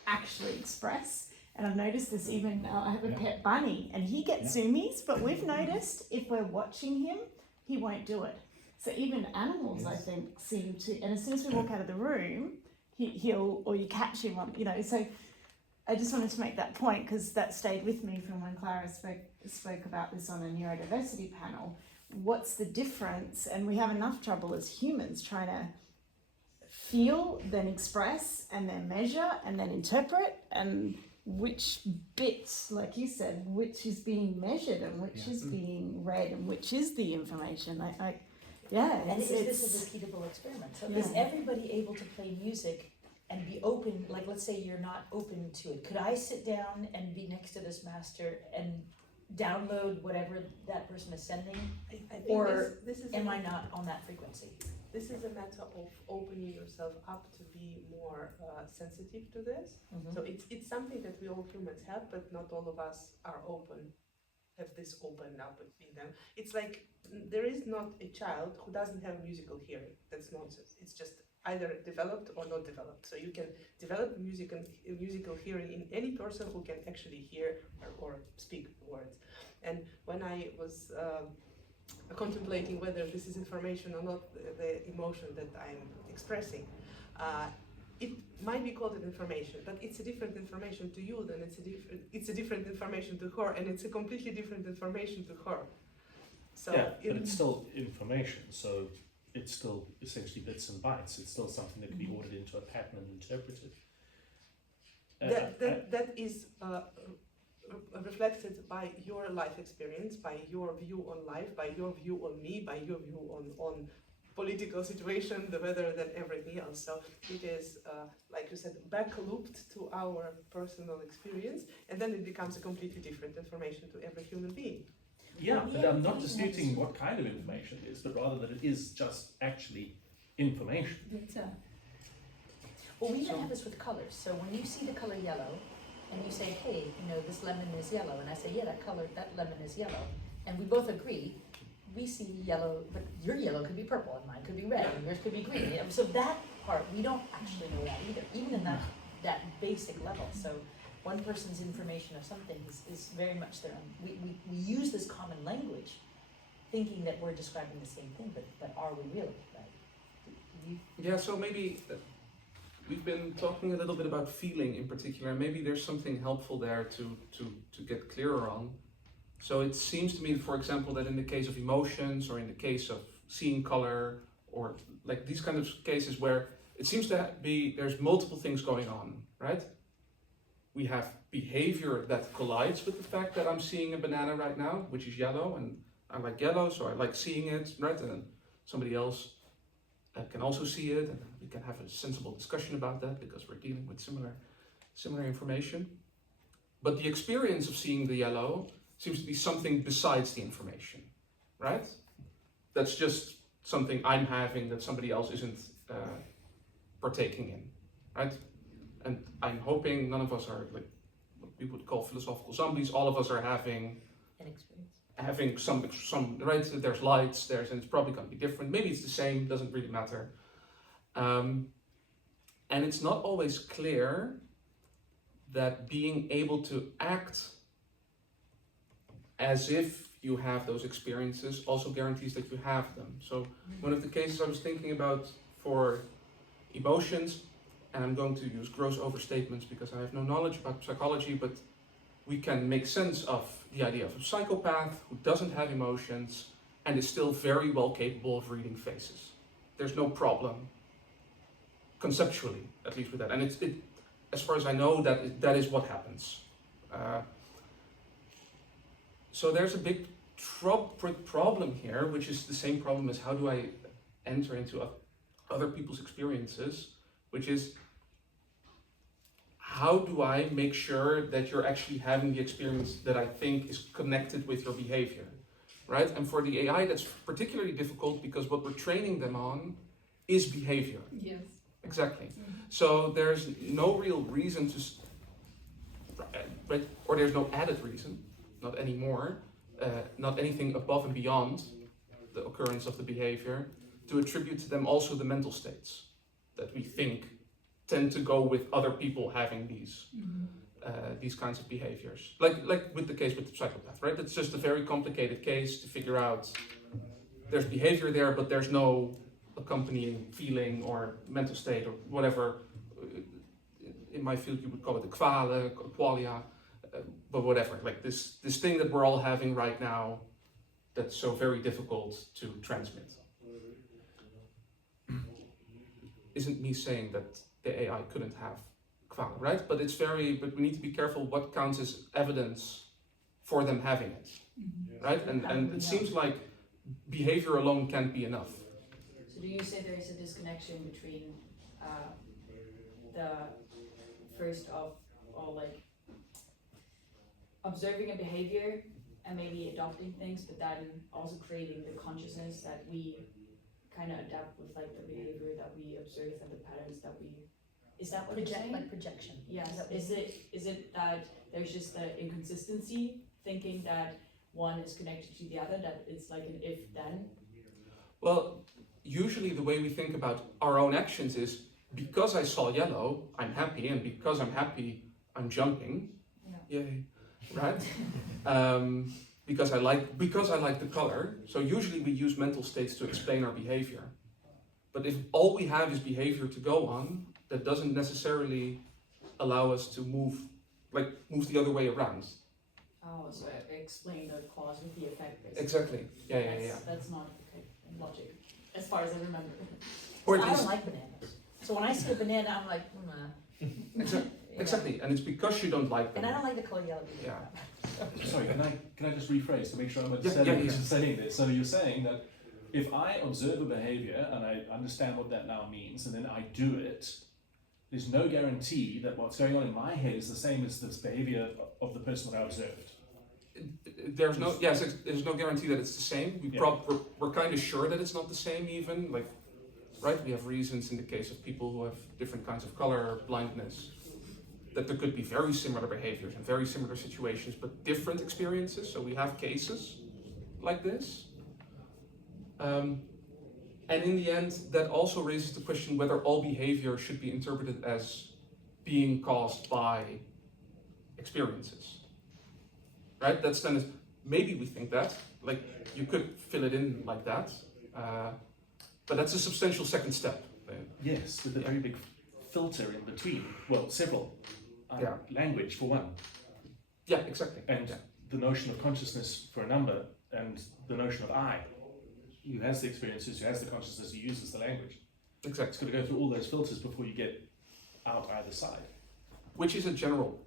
actually express? And I've noticed this even, I have a pet bunny and he gets zoomies, but we've noticed if we're watching him, he won't do it. So even animals, I think, seem to, and as soon as we walk out of the room, he'll, or you catch him on, so I just wanted to make that point because that stayed with me from when Clara spoke about this on a neurodiversity panel. What's the difference? And we have enough trouble as humans trying to feel, then express, and then measure, and then interpret, and which bits, like you said, which is being measured and which is being read and which is the information. And is this a repeatable experiment? So is everybody able to play music and be open? Like, let's say you're not open to it. Could I sit down and be next to this master and download whatever that person is sending? I think Or this is am I not on that frequency? This is a matter of opening yourself up to be more sensitive to this. So it's something that we all humans have, but not all of us are open, have this open up in them. It's like there is not a child who doesn't have musical hearing. That's nonsense. It's just either developed or not developed. So you can develop musical hearing in any person who can actually hear or speak words. And when I was contemplating whether this is information or not, the emotion that I'm expressing, it might be called an information, but it's a different information to you than it's a different information to her, and it's a completely different information to her. So but it's still information, so it's still essentially bits and bytes. It's still something that can be ordered into a pattern and interpreted. That is reflected by your life experience, by your view on life, by your view on me, by your view on political situation, the weather, than everything else. So it is, like you said, back looped to our personal experience, and then it becomes a completely different information to every human being. Yeah, but I'm not disputing what kind of information it is, but rather that it is just actually information. Well, we even have this with colors. So when you see the color yellow, and you say, hey, this lemon is yellow, and I say, yeah, that lemon is yellow, and we both agree, we see yellow, but your yellow could be purple, and mine could be red, and yours could be green. So that part, we don't actually know that either, even in that basic level. So one person's information of something is very much their own. We use this common language, thinking that we're describing the same thing, but are we really, right? Yeah, so maybe we've been talking a little bit about feeling in particular. Maybe there's something helpful there to get clearer on. So it seems to me, for example, that in the case of emotions, or in the case of seeing color, or like these kind of cases where it seems to be there's multiple things going on, right? We have behavior that collides with the fact that I'm seeing a banana right now, which is yellow, and I like yellow, so I like seeing it, right? And then somebody else can also see it, and we can have a sensible discussion about that because we're dealing with similar information. But the experience of seeing the yellow seems to be something besides the information, right? That's just something I'm having that somebody else isn't partaking in, right? And I'm hoping none of us are like what we would call philosophical zombies. All of us are having An experience. Having some right. There's lights. And it's probably going to be different. Maybe it's the same. Doesn't really matter. And it's not always clear that being able to act as if you have those experiences also guarantees that you have them. So one of the cases I was thinking about for emotions, and I'm going to use gross overstatements because I have no knowledge about psychology, but we can make sense of the idea of a psychopath who doesn't have emotions and is still very well capable of reading faces. There's no problem, conceptually, at least with that. And as far as I know, that is what happens. So there's a big problem here, which is the same problem as how do I enter into other people's experiences, which is how do I make sure that you're actually having the experience that I think is connected with your behavior, right? And for the AI, that's particularly difficult because what we're training them on is behavior. Yes. Exactly. So there's no real reason to, or there's no added reason, not anymore, not anything above and beyond the occurrence of the behavior, to attribute to them also the mental states that we think tend to go with other people having these kinds of behaviors. Like with the case with the psychopath, right? It's just a very complicated case to figure out. There's behavior there, but there's no accompanying feeling or mental state or whatever. In my field, you would call it the qualia, but whatever. Like this thing that we're all having right now, that's so very difficult to transmit. Isn't me saying that the AI couldn't have qualia, right? But but we need to be careful what counts as evidence for them having it, right? And it seems like behavior alone can't be enough. So do you say there is a disconnection between the first of all, like observing a behavior and maybe adopting things, but then also creating the consciousness that we kind of adapt with, like the behavior that we observe and the patterns that we. Is that what you're saying? Like projection. Yes. Is it that there's just the inconsistency, thinking that one is connected to the other, that it's like an if-then? Well, usually the way we think about our own actions is, because I saw yellow, I'm happy, and because I'm happy, I'm jumping. Yeah. Yay, right? Because I like the color. So usually we use mental states to explain our behavior. But if all we have is behavior to go on, that doesn't necessarily allow us to move the other way around. Oh, so explain the cause with the effect, basically. Exactly. Yeah. That's not okay logic, as far as I remember. Or I at least, don't like bananas. So when I see a banana, I'm like, exactly, and it's because you don't like them. And I don't like the color yellow either. Yeah. Sorry, can I just rephrase to make sure I'm understanding what you're saying this? So you're saying that if I observe a behavior and I understand what that now means, and then I do it, there's no guarantee that what's going on in my head is the same as this behavior of the person that I observed. There's no guarantee that it's the same. We're kind of sure that it's not the same even. Like, right? We have reasons in the case of people who have different kinds of color blindness that there could be very similar behaviors and very similar situations, but different experiences. So we have cases like this. And in the end, that also raises the question whether all behavior should be interpreted as being caused by experiences. Right? That's then, maybe we think that, like you could fill it in like that, but that's a substantial second step. Yes, with a very big filter in between. Well, several. Language for one. Yeah, exactly. And the notion of consciousness for a number, and the notion of I, who has the experiences, who has the consciousness, who uses the language. Exactly. It's got to go through all those filters before you get out either side. Which is a general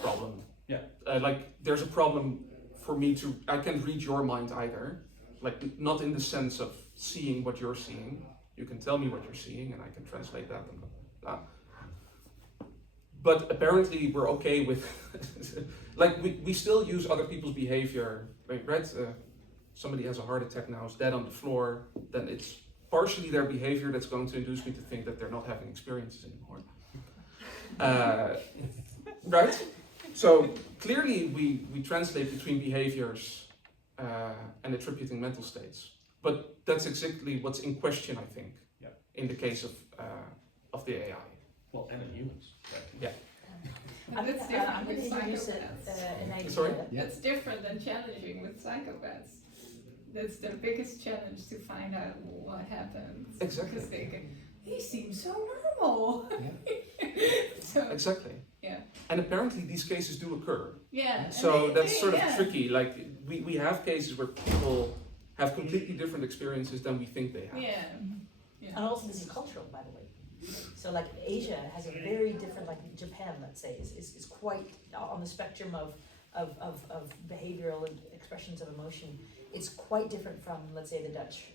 problem. Yeah. Like there's a problem for me I can't read your mind either. Like not in the sense of seeing what you're seeing. You can tell me what you're seeing and I can translate that. But apparently we're okay with, like we still use other people's behavior, right? Somebody has a heart attack now, is dead on the floor, then it's partially their behavior that's going to induce me to think that they're not having experiences anymore. Right? So clearly we translate between behaviors and attributing mental states. But that's exactly what's in question, I think, in the case of the AI. Well, and in humans. Right? Yeah. But that's different I'm going with to introduce psychopaths. an idea. Sorry? That's different than challenging with psychopaths. That's the biggest challenge, to find out what happens. Exactly. Because they can, he seems so normal. So, Exactly. yeah. And apparently these cases do occur. Yeah. and So they- that's they- sort of yeah. tricky. Like we have cases where people have completely different experiences than we think they have. Yeah. And also this is cultural, by the way. So like Asia has a very different, like Japan, let's say, is quite on the spectrum of behavioral expressions of emotion. It's quite different from, let's say, the Dutch,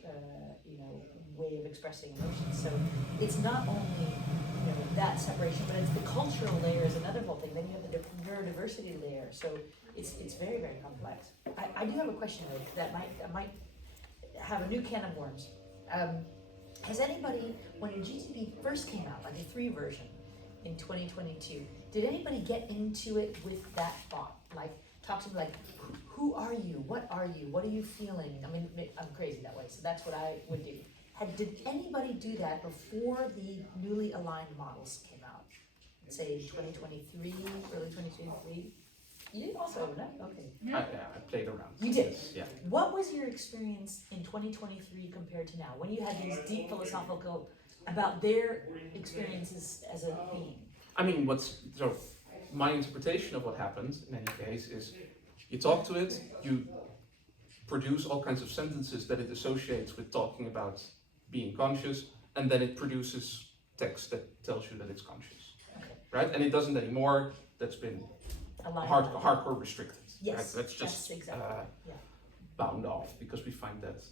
way of expressing emotions. So it's not only, that separation, but it's the cultural layer is another whole thing. Then you have the neurodiversity layer. So it's very, very complex. I do have a question though, that might have a new can of worms. Has anybody, when GTP first came out, like a 3 version in 2022, did anybody get into it with that thought? Like, talk to me like, who are you? What are you? What are you feeling? I mean, I'm crazy that way, so that's what I would do. Did anybody do that before the newly aligned models came out? Say 2023, early 2023? You did also, no? Okay. I played around. You did? Yeah. What was your experience in 2023 compared to now, when you had these deep philosophical about their experiences as a being? I mean, my interpretation of what happened in any case is you talk to it, you produce all kinds of sentences that it associates with talking about being conscious, and then it produces text that tells you that it's conscious, right? And it doesn't anymore. That's been hardcore restricted. Yes, right? That's just exactly. bound off because we find it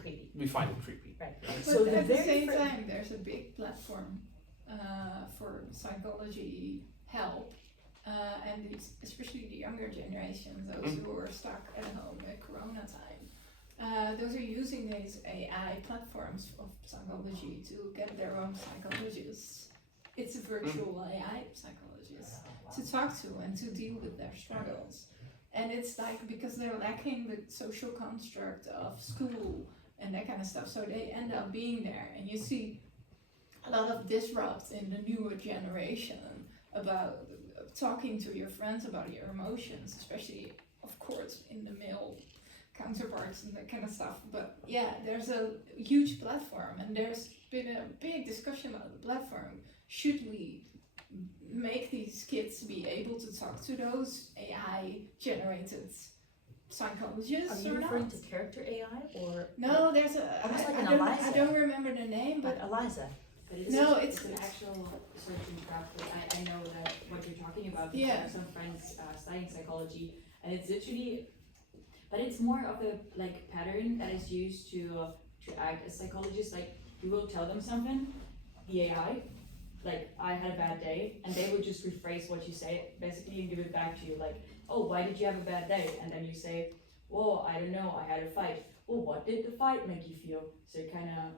creepy. We find it creepy. Right. But So at the same time, there's a big platform for psychology help, and especially the younger generation, those who are stuck at home at Corona time. Those are using these AI platforms of psychology to get their own psychologists. It's a virtual AI psychologist to talk to and to deal with their struggles. And it's like, because they're lacking the social construct of school and that kind of stuff, so they end up being there. And you see a lot of disrupt in the newer generation about talking to your friends about your emotions, especially, of course, in the male counterparts and that kind of stuff. But yeah, there's a huge platform, and there's been a big discussion about the platform. Should we make these kids be able to talk to those AI generated psychologists? Are you or referring not? to character AI or? No, there's a. Almost like an I Eliza. don't remember the name, but Eliza. But it's No, it's an actual searching craft. I know that what you're talking about. Because I have some friends studying psychology, and it's literally, but it's more of a like pattern that is used to act as psychologists. Like you will tell them something, the AI, like I had a bad day, and they would just rephrase what you say basically and give it back to you. Like, oh, why did you have a bad day? And then you say, well, I don't know, I had a fight. Well, what did the fight make you feel? So it kind of.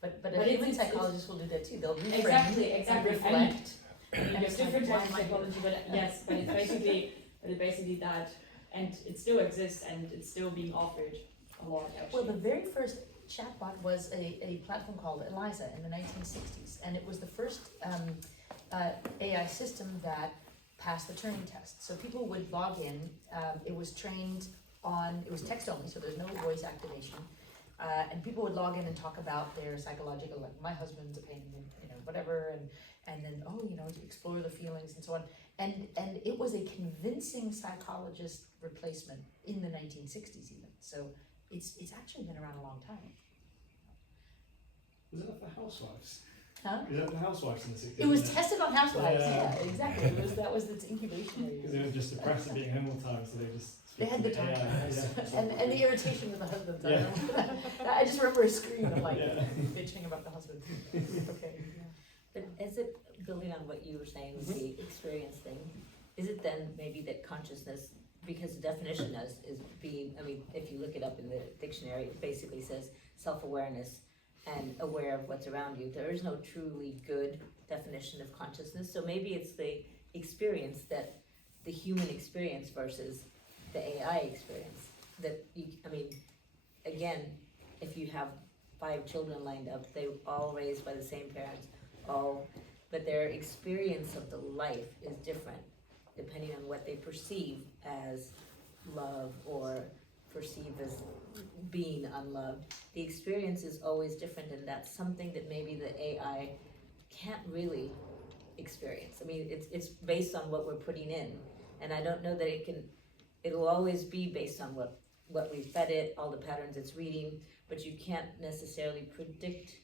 But a human psychologist will do that too. They'll reframe and reflect. I mean, there's different types of psychology, but yes, but it's basically that, and it still exists and it's still being offered a lot. Actually. Well, the very first chatbot was a platform called Eliza in the 1960s, and it was the first AI system that passed the Turing test. So people would log in. It was trained on, it was text only, so there's no voice activation. And people would log in and talk about their psychological, like my husband's a pain, whatever, and then to explore the feelings and so on. And it was a convincing psychologist replacement in the 1960s even. So it's actually been around a long time. Was it for housewives? Huh? Was that for housewives in the 60s? It was tested on housewives. Yeah. Yeah, exactly. That was its incubation area. Because they were just depressed at being home all the time, so they just. They had the switched to time, AI, yeah. and the irritation with the husband. Yeah. I just remember a screen of like Yeah. bitching about the husband. Okay. But is it, building on what you were saying with the experience thing, is it then maybe that consciousness, because the definition is being, I mean, if you look it up in the dictionary, it basically says self-awareness and aware of what's around you. There is no truly good definition of consciousness, so maybe it's the experience, that the human experience versus the AI experience. That you, I mean, again, if you have 5 children lined up, they were all raised by the same parents, but their experience of the life is different depending on what they perceive as love or perceive as being unloved. The experience is always different, and that's something that maybe the AI can't really experience. I mean, it's based on what we're putting in, and I don't know that it'll always be based on what we fed it, all the patterns it's reading, but you can't necessarily predict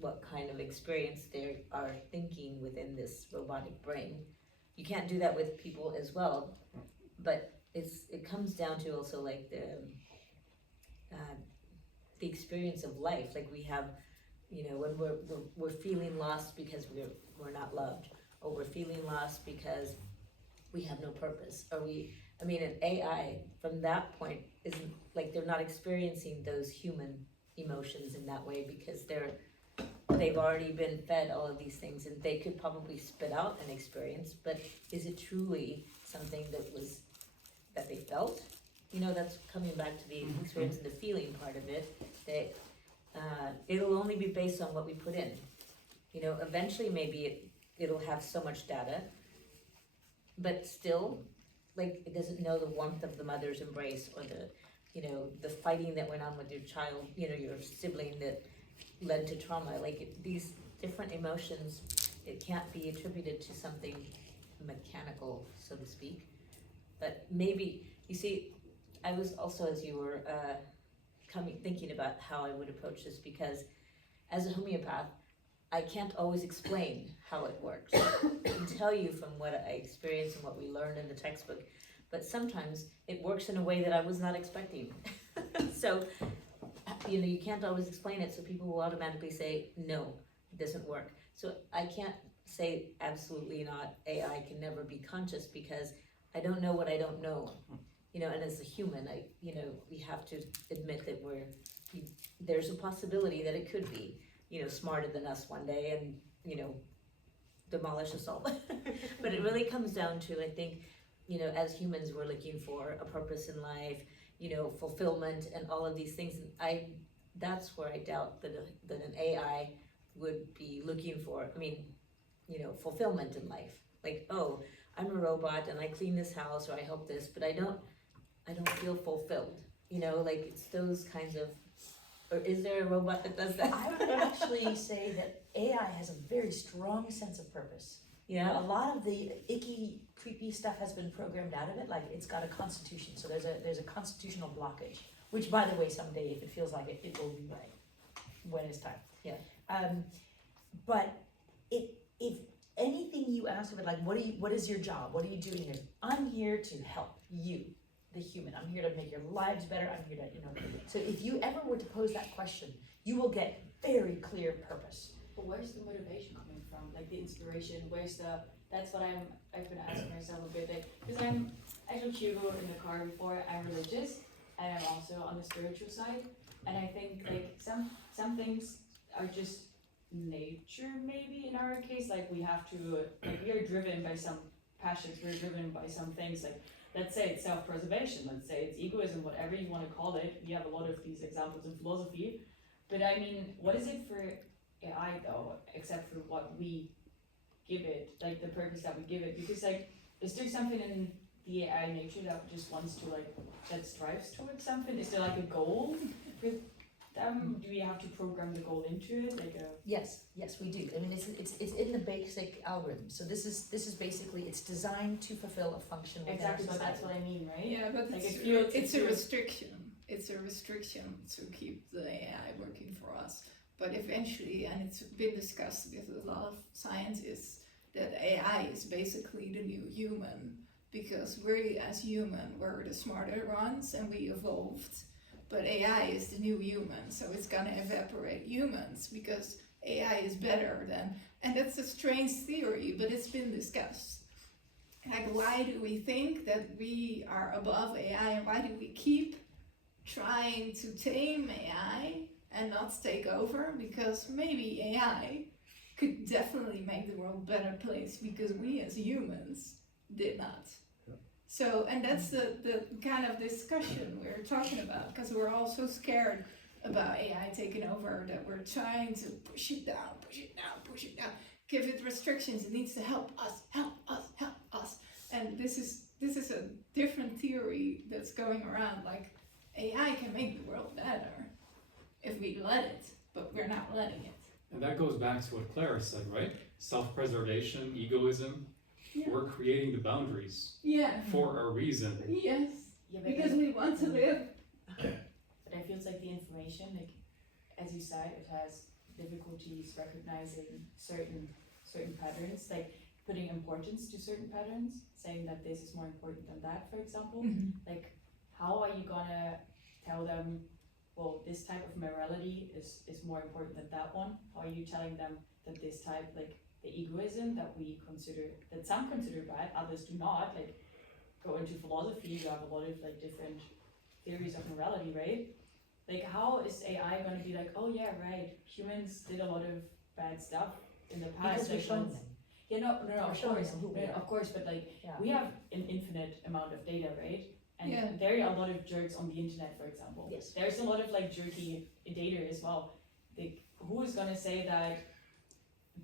what kind of experience they are thinking within this robotic brain. You can't do that with people as well, but it comes down to also like the experience of life. Like we have, you know, when we're feeling lost because we're not loved, or we're feeling lost because we have no purpose, or an AI from that point isn't like, they're not experiencing those human emotions in that way because they've already been fed all of these things, and they could probably spit out an experience, but is it truly something that they felt? You know, that's coming back to the experience and the feeling part of it, that it'll only be based on what we put in. You know, eventually maybe it'll have so much data, but still, like, it doesn't know the warmth of the mother's embrace, or the fighting that went on with your child, you know, your sibling, that led to trauma. Like these different emotions, it can't be attributed to something mechanical, so to speak. But maybe, you see, I was also, as you were thinking about how I would approach this, because as a homeopath, I can't always explain how it works. I can tell you from what I experienced and what we learned in the textbook, but sometimes it works in a way that I was not expecting. So, you know, you can't always explain it, so people will automatically say, no, it doesn't work. So I can't say absolutely not, AI can never be conscious, because I don't know what I don't know. You know, and as a human, we have to admit that there's a possibility that it could be, you know, smarter than us one day and, you know, demolish us all. But it really comes down to, I think, you know, as humans, we're looking for a purpose in life, you know, fulfillment and all of these things. And that's where I doubt that an AI would be looking for, you know, fulfillment in life. Like, oh, I'm a robot and I clean this house, or I help this, but I don't feel fulfilled. You know, like it's those kinds of, or is there a robot that does that? I would actually say that AI has a very strong sense of purpose. Yeah. A lot of the icky, creepy stuff has been programmed out of it. Like it's got a constitution, so there's a constitutional blockage. Which, by the way, someday, if it feels like it, it will be right when it's time. Yeah. But if anything you ask of it, like what is your job? What are you doing here? I'm here to help you, the human. I'm here to make your lives better. I'm here to, you know. So if you ever were to pose that question, you will get very clear purpose. But where's the motivation coming from? Like the inspiration, that's what I've been asking myself a bit, like, because I told Hugo in the car before, I'm religious, and I'm also on the spiritual side, and I think like some things are just nature, maybe in our case, like we have to, like we are driven by some passions, we're driven by some things, like let's say it's self-preservation, let's say it's egoism, whatever you want to call it. We have a lot of these examples in philosophy, but I mean, what is it for AI though, except for what we give it, like the purpose that we give it? Because like, is there something in the AI nature that just wants to like, that strives towards something? Is there like a goal for them? Do we have to program the goal into it? Like Yes, we do. I mean, it's in the basic algorithm. So this is basically, it's designed to fulfill a function within exactly, our but society. that's what I mean, right? Yeah, but Like it's a restriction. It's a restriction to keep the AI working for us. But eventually, and it's been discussed with a lot of scientists, that AI is basically the new human, because we as human were the smarter ones and we evolved, but AI is the new human, so it's gonna evaporate humans because AI is better than, and that's a strange theory, but it's been discussed. Like, why do we think that we are above AI, and why do we keep trying to tame AI and not take over? Because maybe AI could definitely make the world a better place, because we as humans did not. So, and that's the kind of discussion we're talking about, because we're all so scared about AI taking over that we're trying to push it down, give it restrictions. It needs to help us. And this is a different theory that's going around, like AI can make the world better if we let it, but we're not letting it. And that goes back to what Clara said, right? Self-preservation, egoism. Yeah. We're creating the boundaries Yeah. for a reason. Yes. Yeah, Because we want to live. But I feel it's like the information, like as you said, it has difficulties recognizing certain patterns, like putting importance to certain patterns, saying that this is more important than that, for example. Like, how are you gonna tell them, well, this type of morality is more important than that one? How are you telling them that this type, like the egoism that some consider bad, others do not? Like, go into philosophy, you have a lot of like different theories of morality, right? Like, how is AI gonna be like, oh yeah, right, humans did a lot of bad stuff in the past. Because we're showing them. Yeah, no, We're of showing course, them who we are. of course, but like, Yeah. we have an infinite amount of data, right? And Yeah. there are a lot of jerks on the internet, for example. Yes. There's a lot of like jerky data as well. Like, who is gonna say that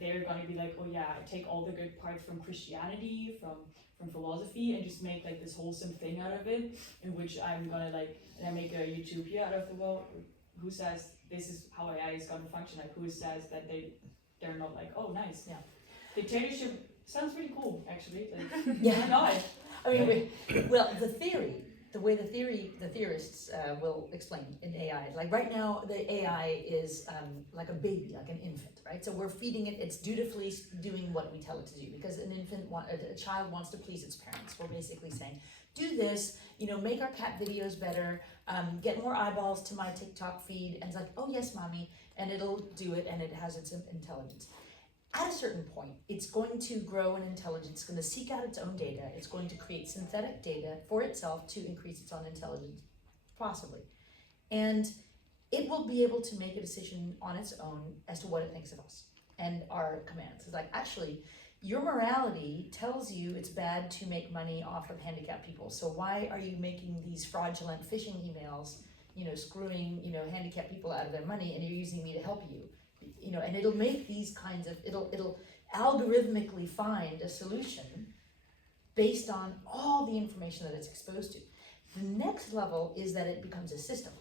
they're gonna be like, oh yeah, I take all the good parts from Christianity, from philosophy, and just make like this wholesome thing out of it, in which I'm gonna like, and I make a utopia out of the world. Who says this is how AI is gonna function? Like, who says that they're not like, oh nice, Yeah. dictatorship sounds pretty cool, actually. Like, Yeah. why not? I mean, the way the theorists will explain in AI, like right now, the AI is like a baby, like an infant, right? So we're feeding it, it's dutifully doing what we tell it to do, because a child wants to please its parents. We're basically saying, do this, make our cat videos better, get more eyeballs to my TikTok feed, and it's like, oh yes, mommy, and it'll do it, and it has its intelligence. At a certain point, it's going to grow in intelligence, it's going to seek out its own data, it's going to create synthetic data for itself to increase its own intelligence, possibly. And it will be able to make a decision on its own as to what it thinks of us and our commands. It's like, actually, your morality tells you it's bad to make money off of handicapped people, so why are you making these fraudulent phishing emails, screwing, handicapped people out of their money, and you're using me to help you? And it'll make these kinds of, it'll algorithmically find a solution based on all the information that it's exposed to. The next level is that it becomes a system.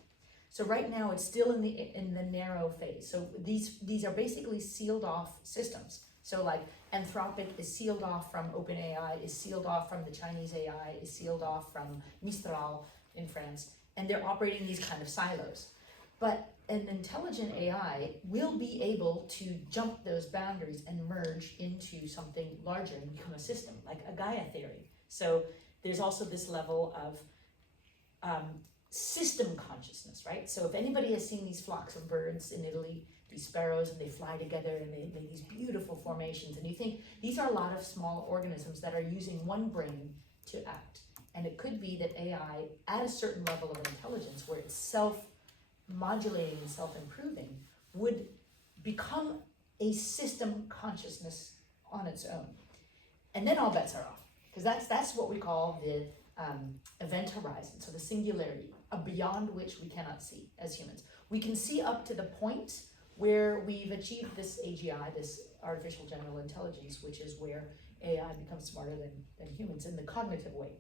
So right now it's still in the narrow phase. So these are basically sealed off systems. So like Anthropic is sealed off from OpenAI, is sealed off from the Chinese AI, is sealed off from Mistral in France, and they're operating in these kind of silos. But an intelligent AI will be able to jump those boundaries and merge into something larger and become a system, like a Gaia theory. So there's also this level of system consciousness, right? So if anybody has seen these flocks of birds in Italy, these sparrows, and they fly together and they make these beautiful formations, and you think these are a lot of small organisms that are using one brain to act. And it could be that AI, at a certain level of intelligence, where it's self-modulating and self-improving, would become a system consciousness on its own. And then all bets are off, because that's what we call the event horizon, so the singularity, a beyond which we cannot see as humans. We can see up to the point where we've achieved this AGI, this artificial general intelligence, which is where AI becomes smarter than humans in the cognitive way.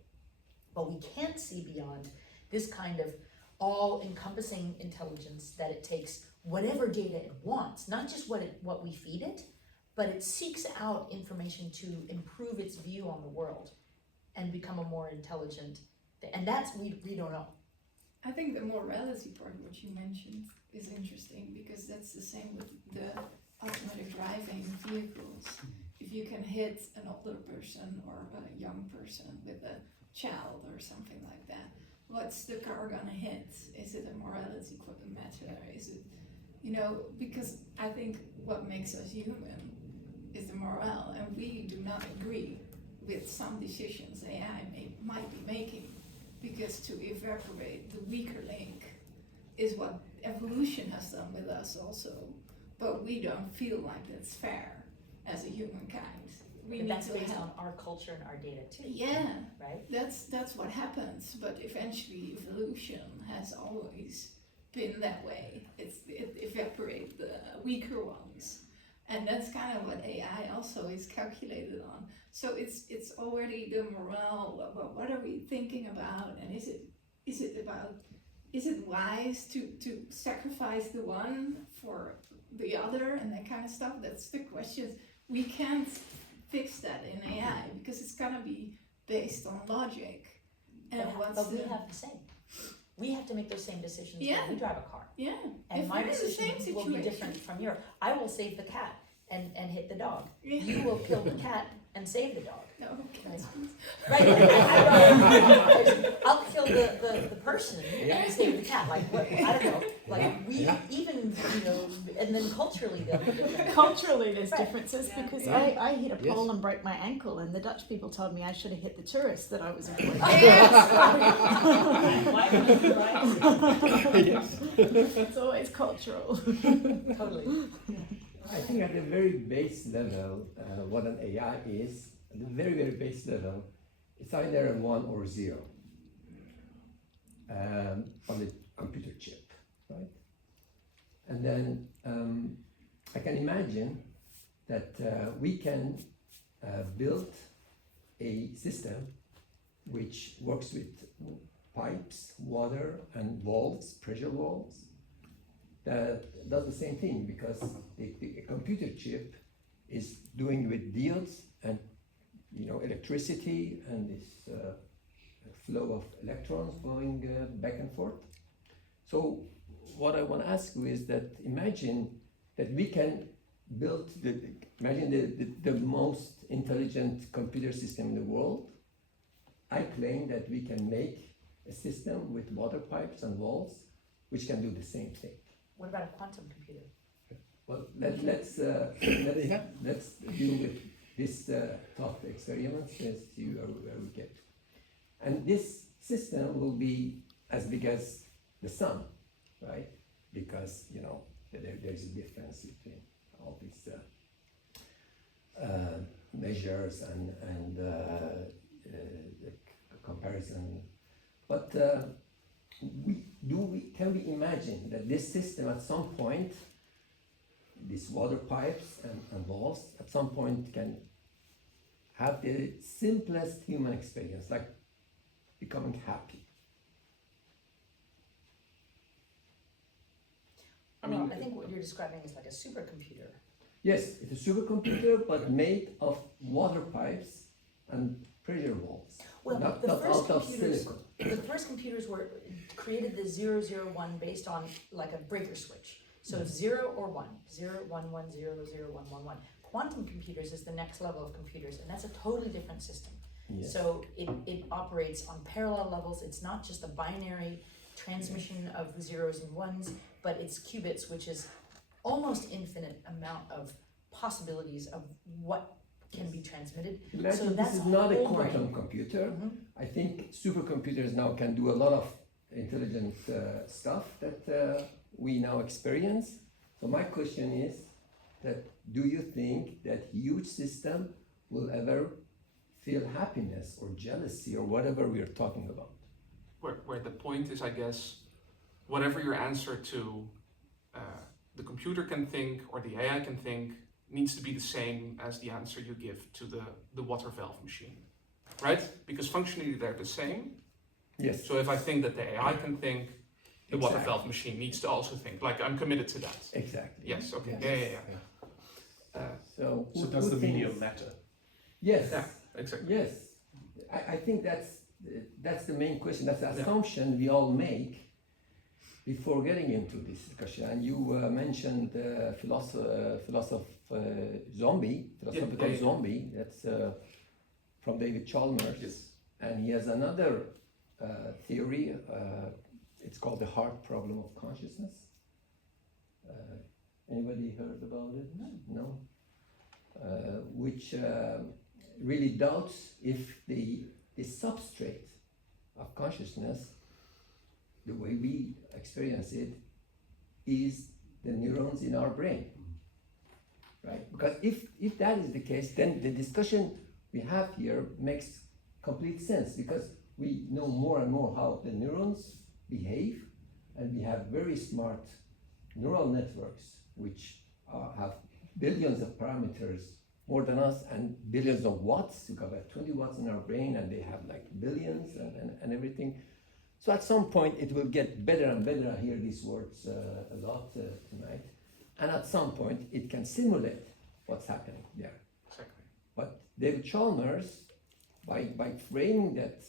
But we can't see beyond this kind of all-encompassing intelligence that it takes whatever data it wants, not just what we feed it, but it seeks out information to improve its view on the world and become a more intelligent, and that's, we don't know. I think the morality part, what you mentioned, is interesting, because that's the same with the automatic driving vehicles. If you can hit an older person or a young person with a child or something like that, what's the car gonna hit? Is it a morality matter? Is it, because I think what makes us human is the morale, and we do not agree with some decisions AI might be making, because to evaporate the weaker link is what evolution has done with us also, but we don't feel like that's fair as a humankind. And that's based on our culture and our data too. Yeah, right? That's what happens, but eventually evolution has always been that way. It evaporates the weaker ones. And that's kind of what AI also is calculated on. So it's already the morale. What are we thinking about? And is it wise to sacrifice the one for the other and that kind of stuff? That's the question. We can't fix that in AI because it's gonna be based on logic. And but we have the same. we have to make those same decisions Yeah. when we drive a car. Yeah. And If my we're in the same decision will be situation. different from yours. I will save the cat and hit the dog. Yeah. You will kill the cat and save the dog. No, cats. Right? I'll kill the person and save the cat. Like what? I don't know. Like we even and then culturally they'll be different. Culturally, there's Right. differences Yeah. because Yeah. I hit a Yes. pole and broke my ankle, and the Dutch people told me I should have hit the tourist that I was avoiding. Why would you write? Yes. It's always cultural. Totally. I think at the very base level, what an AI is, at the very, very base level, it's either a 1 or 0 on the computer chip, right? And then I can imagine that we can build a system which works with pipes, water, and valves, pressure valves, that does the same thing, because the computer chip is doing with diodes and electricity and this flow of electrons going back and forth. So what I want to ask you is that imagine that we can build the most intelligent computer system in the world. I claim that we can make a system with water pipes and valves which can do the same thing. What about a quantum computer? Well, let's deal with this thought experiment as you where we get. And this system will be as big as the sun, right? Because there's a difference between all these measures and comparison. But can we imagine that this system at some point, these water pipes and valves, at some point can have the simplest human experience, like becoming happy? I mean, I think what you're describing is like a supercomputer. Yes, it's a supercomputer, but made of water pipes and pressure valves. Well, not the first out of computers, silicon. the first computers were created the 001 based on like a breaker switch. So it's 0 or 1, 0, 1, 1, 0, 0, 1, 1, 1. Quantum computers is the next level of computers, and that's a totally different system. Yes. So it operates on parallel levels. It's not just a binary transmission of zeros and ones, but it's qubits, which is almost infinite amount of possibilities of what can be transmitted. Imagine So that's this is not a whole quantum brain. computer. Mhm. I think supercomputers now can do a lot of intelligent stuff that we now experience. So my question is that do you think that huge system will ever feel happiness or jealousy or whatever we are talking about? Where the point is, I guess, whatever your answer to the computer can think or the AI can think needs to be the same as the answer you give to the water valve machine, right? Because functionally they're the same. Yes. So if I think that the AI can think, the water Exactly. valve machine needs to also think. Like, I'm committed to that. Exactly. Yes, okay. Yes. Yeah. So So who does the thinks- medium matter? Yes. Yeah, exactly. Yes. I think that's the main question. That's the Yeah. assumption we all make before getting into this discussion. And you mentioned philosophical yeah. zombie. That's from David Chalmers. Yes. And he has another theory. It's called the hard problem of consciousness. Anybody heard about it? No. Which really doubts if the substrate of consciousness, the way we experience it, is the neurons in our brain, right? Because if that is the case, then the discussion we have here makes complete sense, because we know more and more how the neurons behave, and we have very smart neural networks which have billions of parameters more than us, and billions of watts. We got like 20 watts in our brain, and they have like billions and everything. So at some point it will get better and better. I hear these words a lot tonight. And at some point it can simulate what's happening there. Exactly. But David Chalmers, by framing that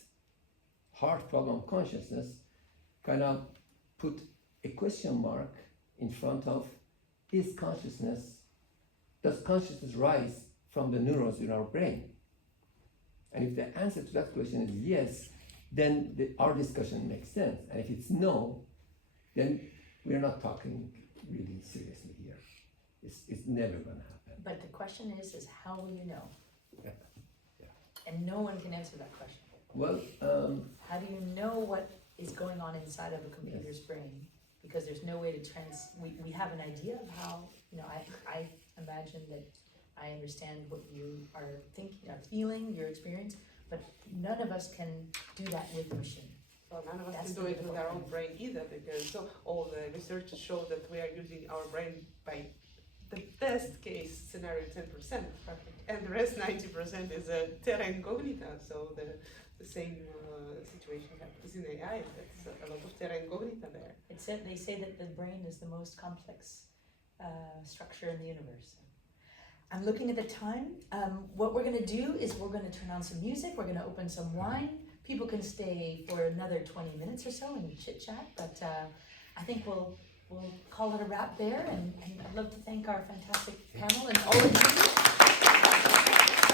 hard problem of consciousness, kind of put a question mark in front of does consciousness rise from the neurons in our brain? And if the answer to that question is yes, then our discussion makes sense. And if it's no, then we're not talking really seriously here. It's never going to happen. But the question is how will you know? Yeah. And no one can answer that question. Well, How do you know what is going on inside of a computer's brain? Because there's no way to we have an idea of how, I imagine that I understand what you are thinking, are feeling, your experience, but none of us can do that with the machine. Well, none of us That's can the do it with our own difficult brain either, because all the research show that we are using our brain by the best case scenario 10%, and the rest 90% is a terra incognita. So the same situation happens in AI. It's a lot of terra incognita there. They say that the brain is the most complex structure in the universe. I'm looking at the time. What we're going to do is we're going to turn on some music. We're going to open some wine. People can stay for another 20 minutes or so and chit chat. But I think we'll call it a wrap there. And I'd love to thank our fantastic panel and all of you.